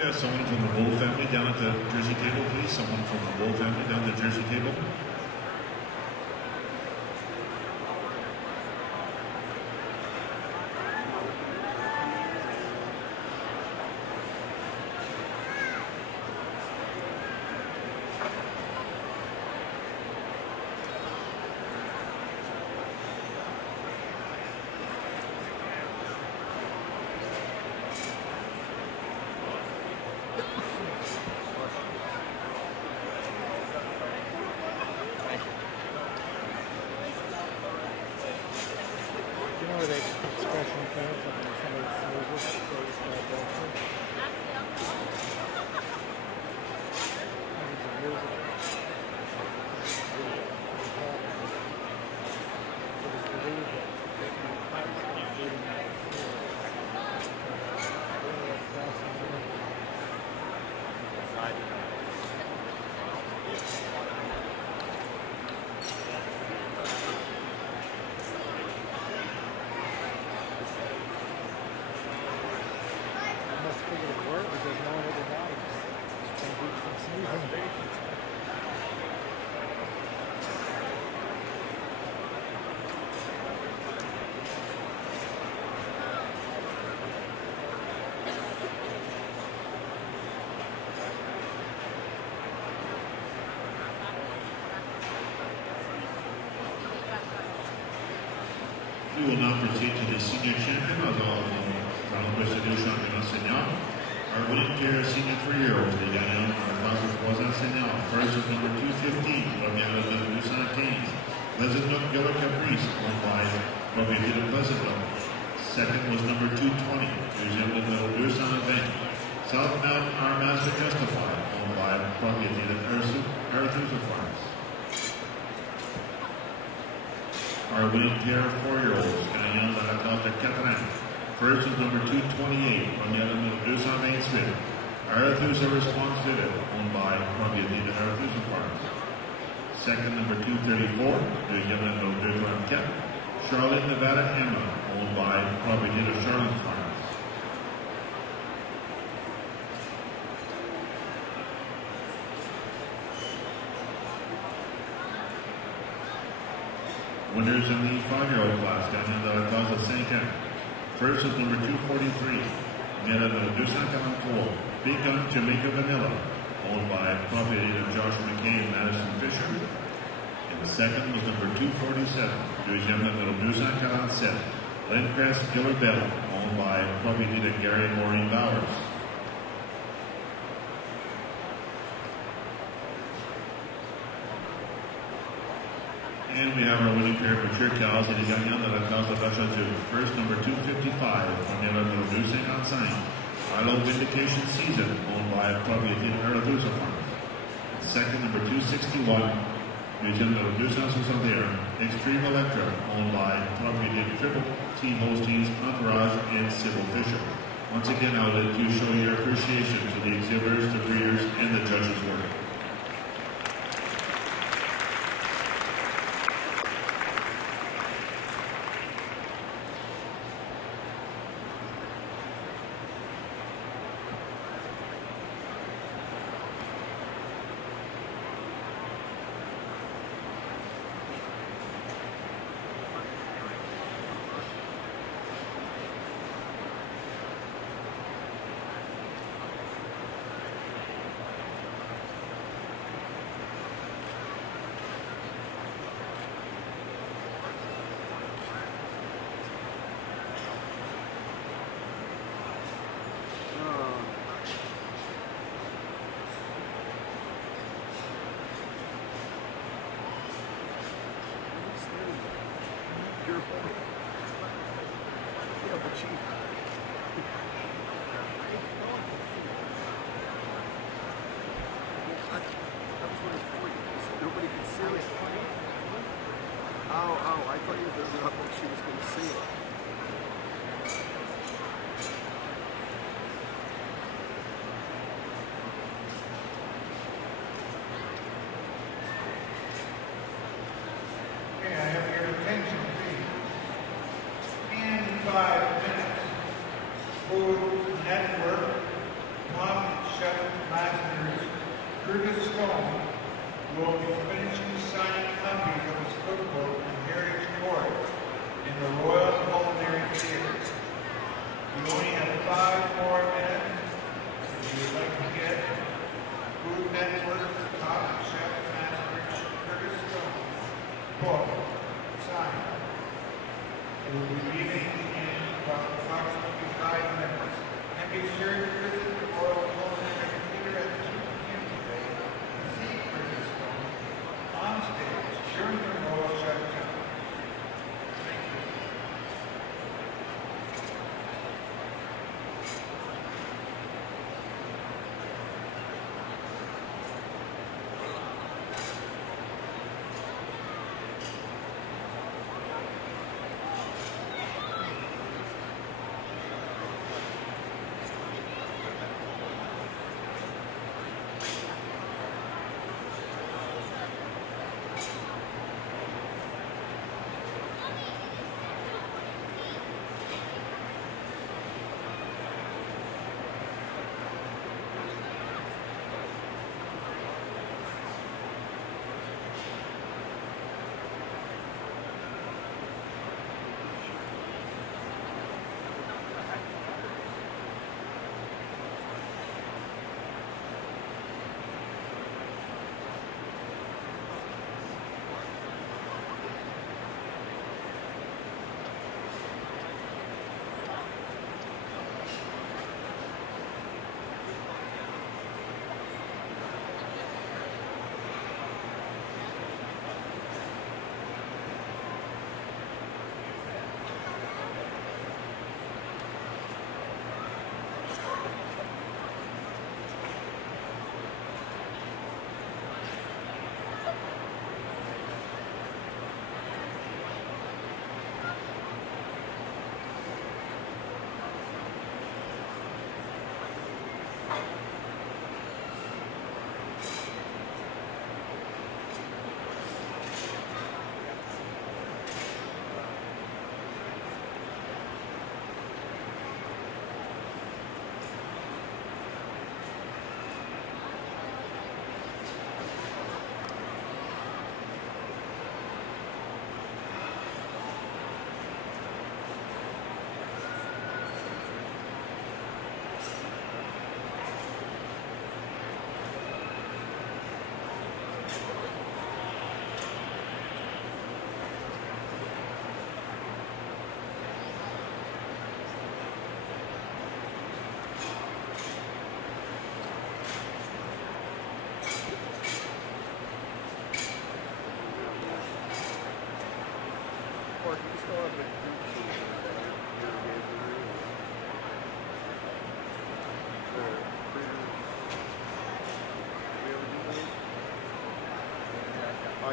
Yeah, someone from the Bull family down at the jersey table, please. Someone from the Bull family down at the jersey table. figured it worked because no one ever got it. Just trying to keep from sneezing. We will now proceed to the senior champion of all dans le du championnat senior. Our winning pair of senior 3-year-olds, les gagnants dans la classe de 3 ans senior. First is number 215, première de 215. Pleasant Nook Yellow Caprice, owned by propriété de Pleasant Nook. Second was number 220, deuxième de 220. South Mountain Armaster Justify, owned by propriété de Arethusa Farms. Our winning pair of 4-year-olds, gagnant dans la classe de 4 ans. First is number 228, première numéro 228. Arethusa Response Vivid, owned by propriété de Arethusa Farms. Second, number 234, deuxième numéro 234. Charlotte Nevada Emma, owned by propriété de Charlotte Farms. Winners in the 5-year-old class, gagnant dans la classe de 5 ans. First is number 243, numéro 243, Big Gun Jamaica Vanilla, owned by propriété de Josh McCain and Madison Fisher. And second was number 247, deuxième numéro 247, Lindcrest Giller Bell, owned by propriété de Gary and Maureen Bowers. And we have our winning pair of mature cows et les gagnants de la classe de vache adulte. First, number 255, première numéro 255, Milo Vindication Season, owned by propriété de Arethusa Farms. Second, number 261, deuxième numéro 261, Extreme Electra, owned by propriété de Triple T Holsteins, Entourage, and Sybil Fisher. Once again, I would like to show your appreciation to the exhibitors, the breeders, and the judges' work.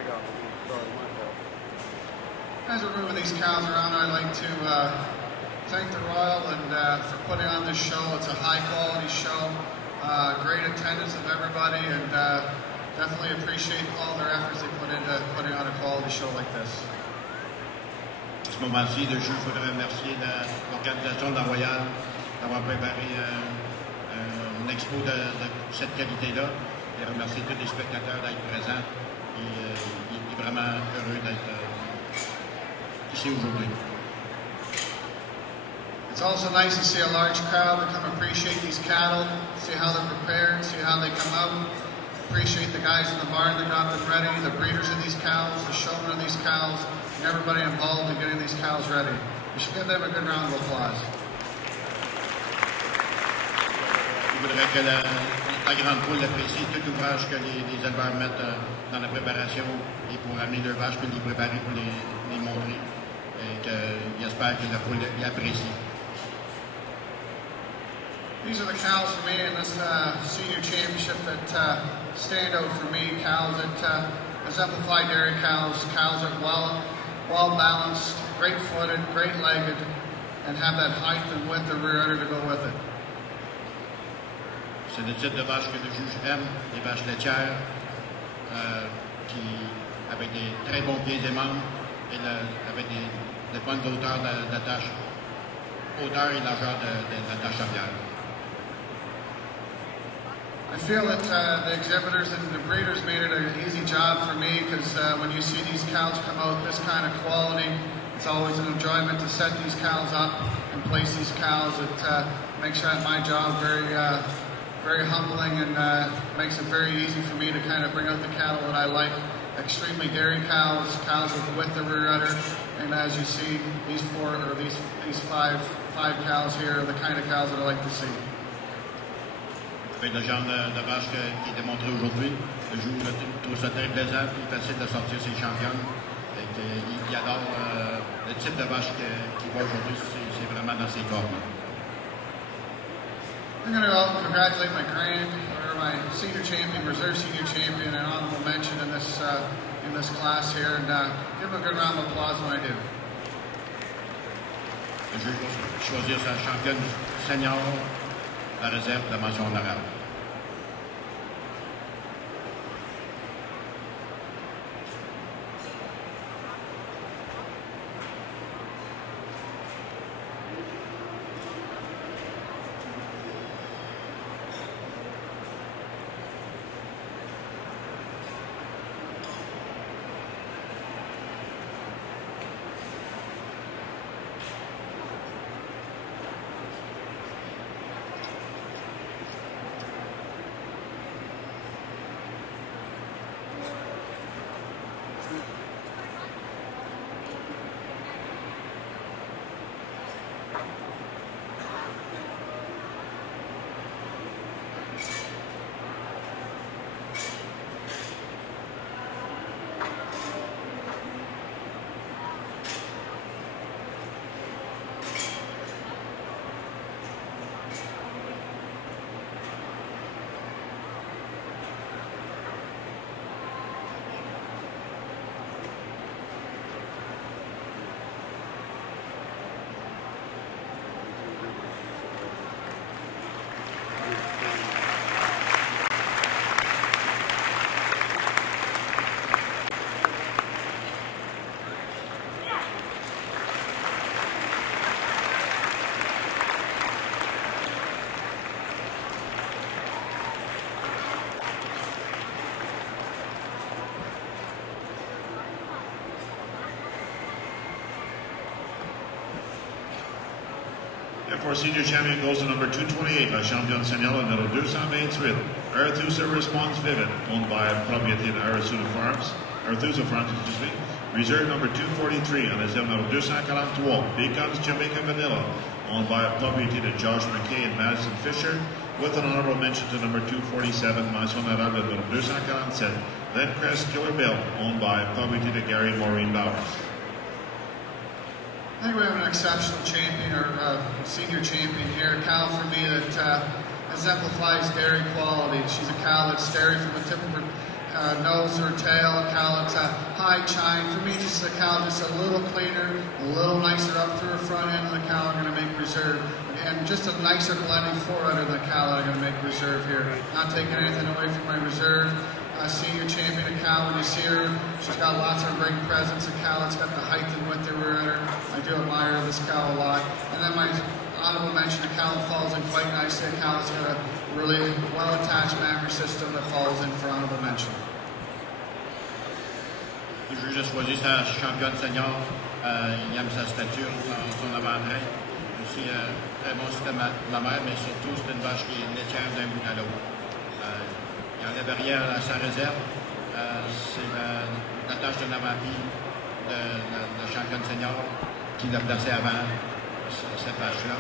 got one. Sorry, my fault. As we're moving these cows around, I'd like to thank the Royal and for putting on this show. It's a high quality show, great attendance of everybody, and definitely appreciate all their efforts they put into putting on a quality show like this. À ce moment-ci, je voudrais remercier l'organisation de la Royale d'avoir préparé une expo de cette qualité-là et remercier tous les spectateurs d'être présents. Et, il est vraiment heureux d'être ici aujourd'hui. It's also nice to see a large crowd to come appreciate these cattle, see how they're prepared, see how they come out, appreciate the guys in the barn that got them ready, the breeders of these cows, the showmen of these cows, and everybody involved in getting these cows ready. We should give them a good round of applause. Je voudrais que la grande poule apprécie tout ouvrage que les éleveurs mettent dans la préparation et pour amener leurs vaches puis les préparer pour les montrer. Et qu'ils espèrent que la poule y apprécie. These are the cows for me in this senior championship that stand out for me. Cows that exemplify dairy cows. Cows that are well balanced, great footed, great legged, and have that height and width of rear udder to go with it. C'est le type de vache que le juge aime, les vaches laitières, avec des très bons pieds et membres et avec des bonnes hauteurs d'attache, hauteur et largeur de l'attache arrière. I feel that the exhibitors and the breeders made it an easy job for me because when you see these cows come out this kind of quality, it's always an enjoyment to set these cows up and place these cows. It makes my job very humbling and makes it very easy for me to kind of bring out the cattle that I like. Extremely dairy cows, cows with width of rear udder, and as you see, these five cows here are the kind of cows that I like to see. Avec le genre de vache qui est démontré aujourd'hui, le joueur trouve ça très plaisant et facile de sortir ses championnes. Il adore le type de vache qu'il voit aujourd'hui, c'est vraiment dans ses cordes. I'm going to go out and congratulate my my senior champion, reserve senior champion, and honorable mention in this class here, and give him a good round of applause when I do. Le juge va choisir sa championne senior, la réserve de la mention honorable. For senior champion goes to number 228, la championne senior, numéro 228, Arethusa Response Vivid, owned by propriété de Arethusa Farms, excuse me. Reserve number 243, en réserve numéro 243, Beacons Jamaica Vanilla, owned by propriété de Josh McKay and Madison Fisher, with an honorable mention to number 247, mention honorable numéro 247, Lencrest Killer Bill, owned by propriété de Gary and Maureen Bowers. I think we have an exceptional champion or senior champion here, a cow for me that exemplifies dairy quality. She's a cow that's dairy from the tip of her nose or tail. A cow that's a high chine. For me, just a cow just a little cleaner, a little nicer up through the front end of the cow I'm going to make reserve. And just a nicer blending forerunner of the cow that I'm going to make reserve here. Not taking anything away from my reserve. Senior champion of cow, when you see her, she's got lots of great presence. A cow that's got the height and width of rear her. I do admire this cow a lot. And then my honorable mention, a cow that falls in quite nicely. A cow that's got a really well-attached mammary system that falls in for honorable mention. Le juge a choisi sa championne senior. Il aime sa stature, son avant-train. Aussi, très bon système ma mère, mais surtout, c'est une vache qui est laitière d'un bout à l'autre. Il enlève rien à sa réserve. C'est la tâche de Namapi, de la championne senior, qui l'a placé avant cette vache-là.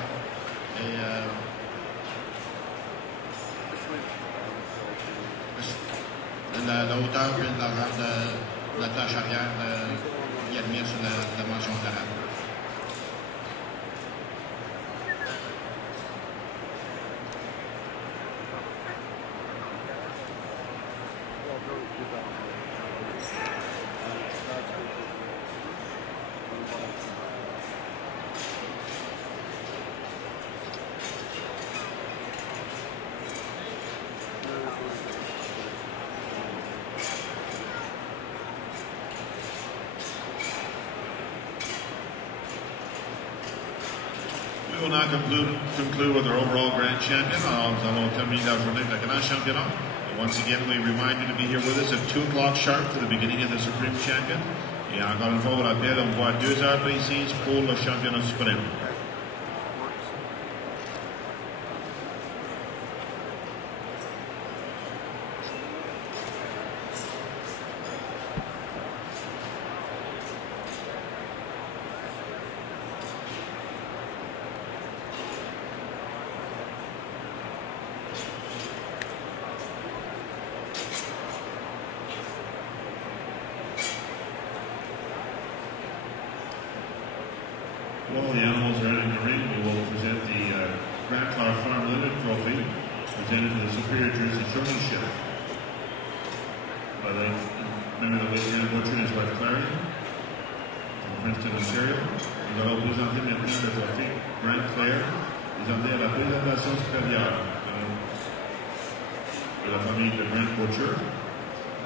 Et la hauteur et la largeur de la tâche arrière, il admire sur la mention d'arabe. We will now conclude with our overall grand champion. Nous allons terminer la journée avec le grand championnat. And once again, we remind you to be here with us at 2 o'clock sharp for the beginning of the Supreme Champion. Et encore une fois, on rappelle, on voit 2 heures précises pour le championnat suprême. While the animals are entering the ring, we will present the Grand Clar Farm Limited Trophy presented to the Superior Jersey Showmanship by the member of the late Grand Butcher and his wife Clary from Princeton, Ontario. Nous allons présenter maintenant le trophée Grand Clair présenté à la présentation supérieure de la famille de Grand Butcher.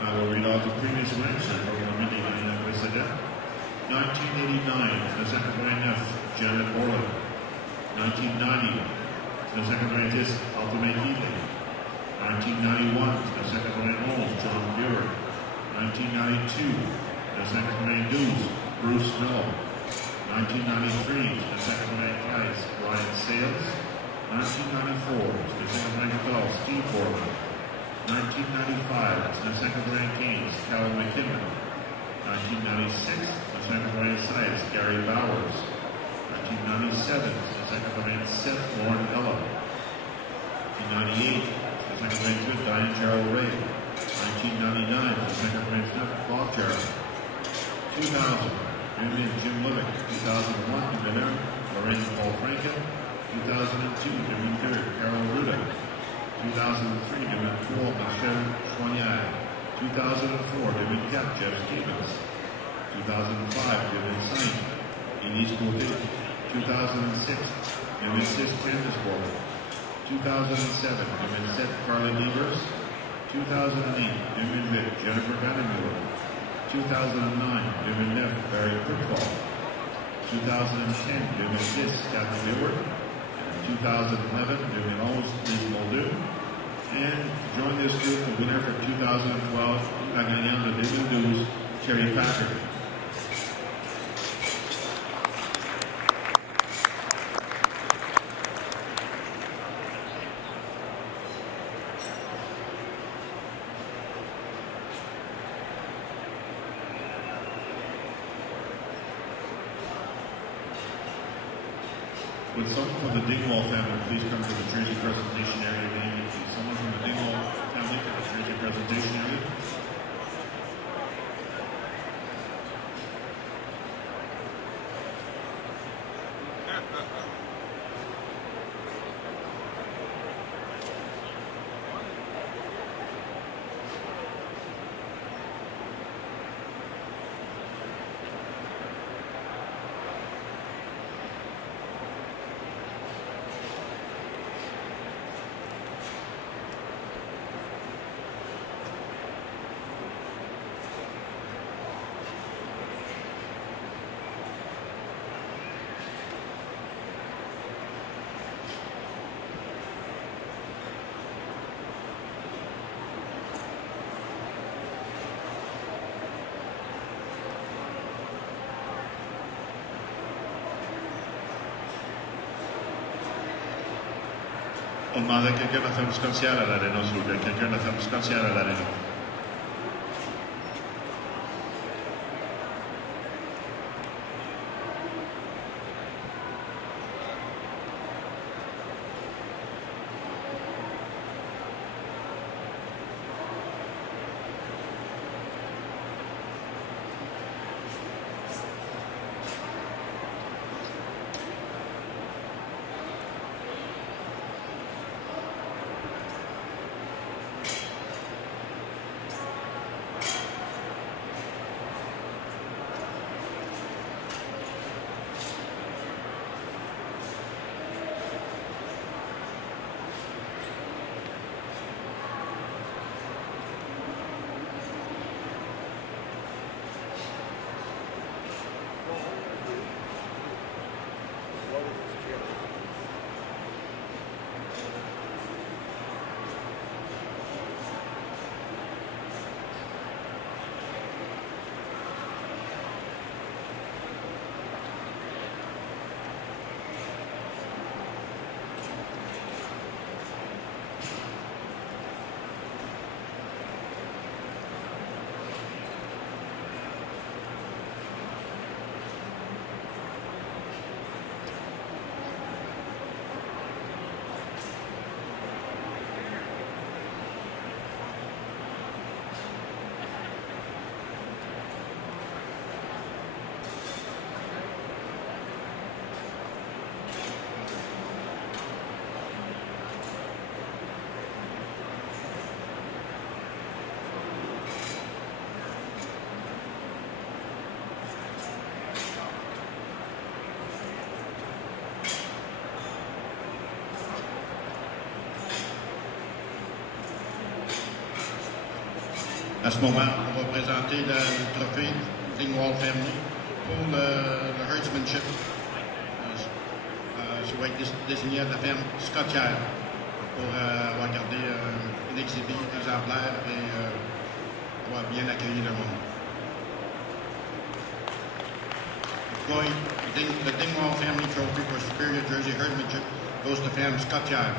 I will read off the previous ranks and program the précédent. 1989, the second round of Janet Borland. 1990, the second round is Ultimate Healing. 1991, the second round Old, John Buren. 1992, the second round News, Bruce Miller. 1993, the second round Guys, Ryan Sales. 1994, the second round Bell, Steve Borland. 1995, the second round Games, Cal McKinnon. 1996, the second round Sides, Gary Bowers. 1997, the second round Seth Lauren Ella. 1998, the second round Good Diane Gerald Ray. 1999, the second round Seth Bob Gerald. 2000, Vivian Jim Livick. 2001, the winner, Lorraine Paul Franken. 2002, Vivian Dirk, Carol Ruda. 2003, Vivian Tour, Michelle Choignard. 2004, David Cap, Jeff Stevens. 2005, David Saint, Elise Côté. 2006, David Sis Candice Borland. 2007, David Seth Carly Levers. 2008, David Vick, Jennifer Vandermeulen. 2009, David Neff, Barry Prickfall. 2010, David Sis, Kathy Hayward. 2011, David Owens, Liz Muldoon. And to join this group, the winner for 2012, la gagnante de 2012, Terry Patrick. Would someone from the Dingwall family please come to the Jersey presentation area? Someone from the Dingwall family to the Jersey presentation area. On demandait à quelqu'un de la ferme Scotiaire à l'aréna, s'il vous plaît. Quelqu'un de la ferme Scotiaire à l'aréna. À ce moment, on va présenter le trophée Dingwall Family pour le herdsmanship. Ça va être désigné à la ferme Scotiaire pour avoir gardé un exhibit exemplaire et avoir bien accueilli le monde. The Dingwall Family Trophy for Superior Jersey Herdsmanship goes to ferme Scotiaire.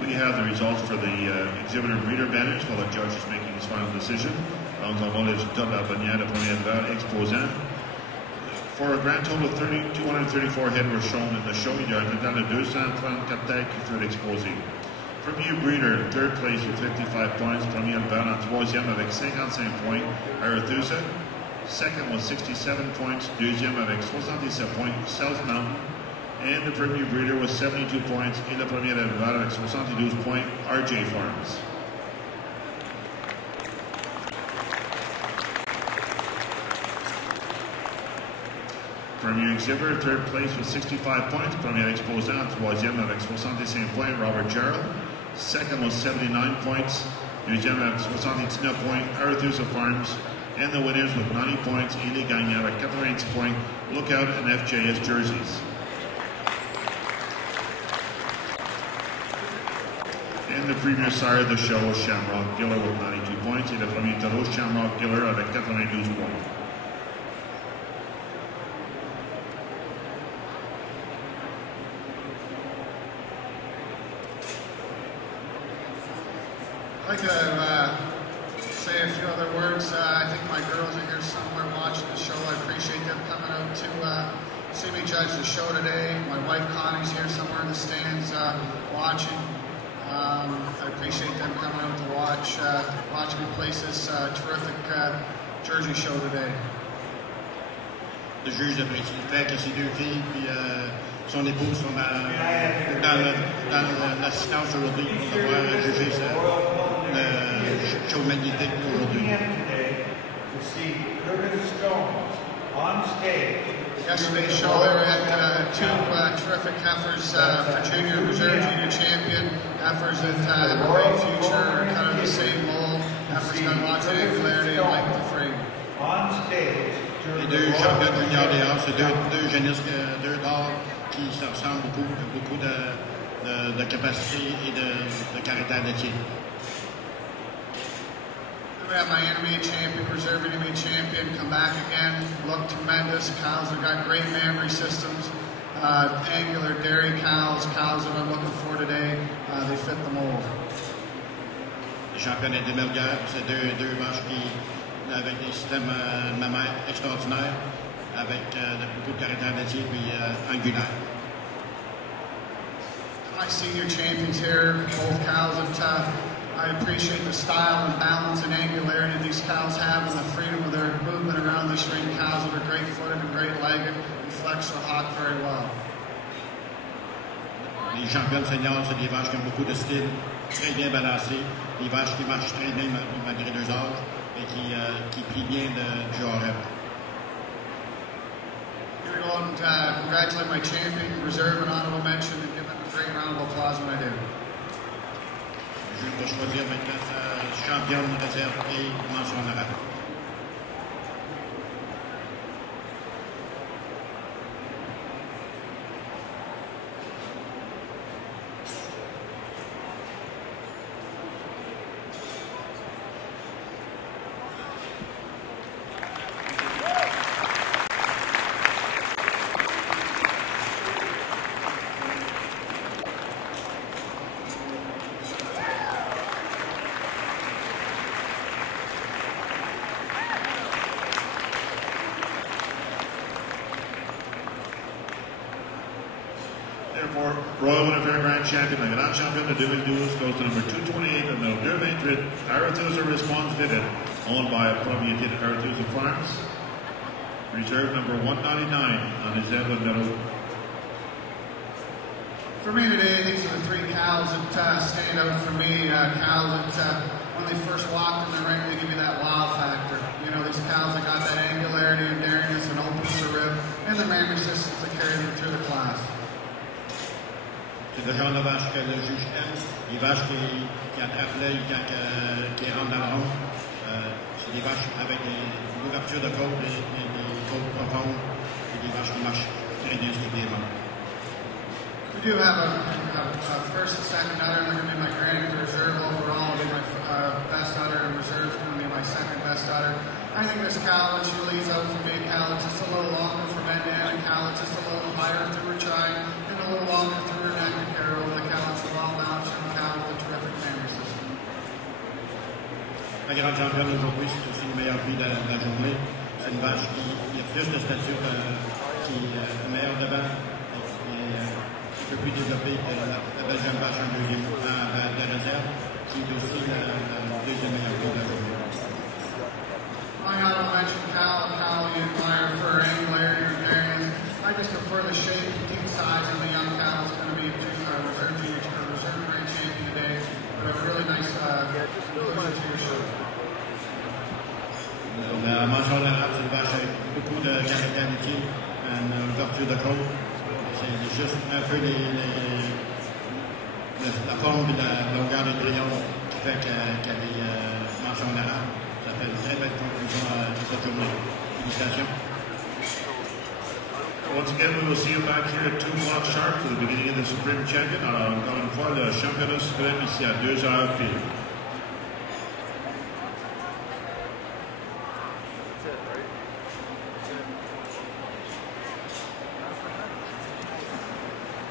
We have the results for the exhibitor breeder banners while the judge is making his final decision. Alors, nous avons les résultats de la bannière de premier éleveur exposant. For a grand total of 234 head were shown in the show. Il y a un total de 234 têtes qui furent exposées. Premier breeder, third place with 55 points. Premier éleveur en troisième avec 55 points, Arethusa. Second with 67 points. Deuxième avec 77 points, South Mountain. And the premier breeder was 72 points. Et le premier éleveur avec 72 points, RJ Farms. Premier exhibitor, third place with 65 points. Premier exposant, troisième avec 65 points, Robert Gerald. Second was 79 points. Deuxième avec 79 points, Arethusa Farms. And the winners with 90 points. Et les gagnants avec 90 points, Lookout and FJS jerseys. And the premier sire of the show was Shamrock Giller with 92 points. Et le premier taureau, Shamrock Giller avec 92 points. I'd like to say a few other words. I think my girls are here somewhere watching the show. I appreciate them coming out to see me judge the show today. My wife Connie's here somewhere in the stands watching. I appreciate them coming out to watch me place this terrific Jersey show today. Le juge apprécie le fait que ces deux filles et son épouse sont dans l'assistance aujourd'hui pour avoir jugé le show magnétique aujourd'hui. Yesterday's show, they were at two terrific heifers for junior reserve junior champion heifers that have a great future, kind of the same mold. Heifers got lots of angularity and like the frame. Les deux champions juniors des Halles, c'est deux jeunistes, deux d'or qui se ressemblent beaucoup, beaucoup de capacité et de caractère de tir. We have my NMA champion, reserve NMA champion, come back again, look tremendous. Cows that have got great memory systems, angular dairy cows that I'm looking for today. They fit the mold. Les championnats des Melgars, c'est deux vaches avec des systèmes mammaires extraordinaires, avec beaucoup de caractère de tir et angulaire. My senior champions here, both cows that I appreciate the style and balance and angularity these cows have and the freedom of their movement around this ring. Cows that are great footed and great legged and flex the hock very well. Les championnes seniors, c'est des vaches qui ont beaucoup de style, très bien balancées, des vaches qui marchent très bien malgré leur âge et qui plient bien du horaire. Here we go and congratulate my champion, reserve and honorable mention, and give them a great round of applause when I do. Je vais choisir maintenant sa championne réserve et mention honorable. Therefore, Royal Winter Fairground Champion, the Grand Champion of 2012 goes to number 228 and the 228 Arethusa Response Fitted, owned by propriété Arethusa Farms. Reserve number 199 on his emblem medal. For me today, these are the three cows that stand out for me. Cows that when they first walked in the ring, they give you that wow factor. You know, these cows that got that angularity and daringness and openness of rib and the memory systems that carry them through the class. C'est le genre de vache que le juge aime, les vaches qui attrapent l'œil qui rentrent dans le rond. C'est des vaches avec une ouverture de côte et des côtes profondes et des vaches qui marchent très bien sur les mains. We do have a first and second udder. They're going to be my grand reserve overall. It'll be my best udder, and reserve is going to be my second best udder. I think this cow, when she leads out for me, a cow that's just a little longer from end to end, a cow that's just a little higher through her chine, and a little longer through her neck to carry over the cow that's a well-balanced and a cow with a terrific memory system. La grande championne aujourd'hui, c'est aussi le meilleur prix de la journée. C'est une vache qui a plus de stature, qui est meilleure devant, et un peu plus développée que la deuxième vache en deuxième de réserve, qui est aussi le deuxième meilleur prix de la journée. My honorable mention cow you admire for her angularity or daringness. I just prefer the shape and teeth size of the young cow. It's going to be reserve grade champion today, but a really nice conclusion to your show. La mention honorable, c'est une vache avec beaucoup de caractère métier, une ouverture de côte. C'est juste un peu la forme et la longueur de grillon qui fait qu'elle est mention honorable. Ça fait une très belle conclusion de cette journée. Félicitations. Once again, we will see you back here at 2 o'clock sharp for the beginning of the Supreme Champion. Encore une fois, le championnat suprême ici à 2h pile.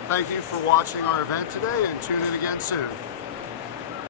Thank you for watching our event today and tune in again soon.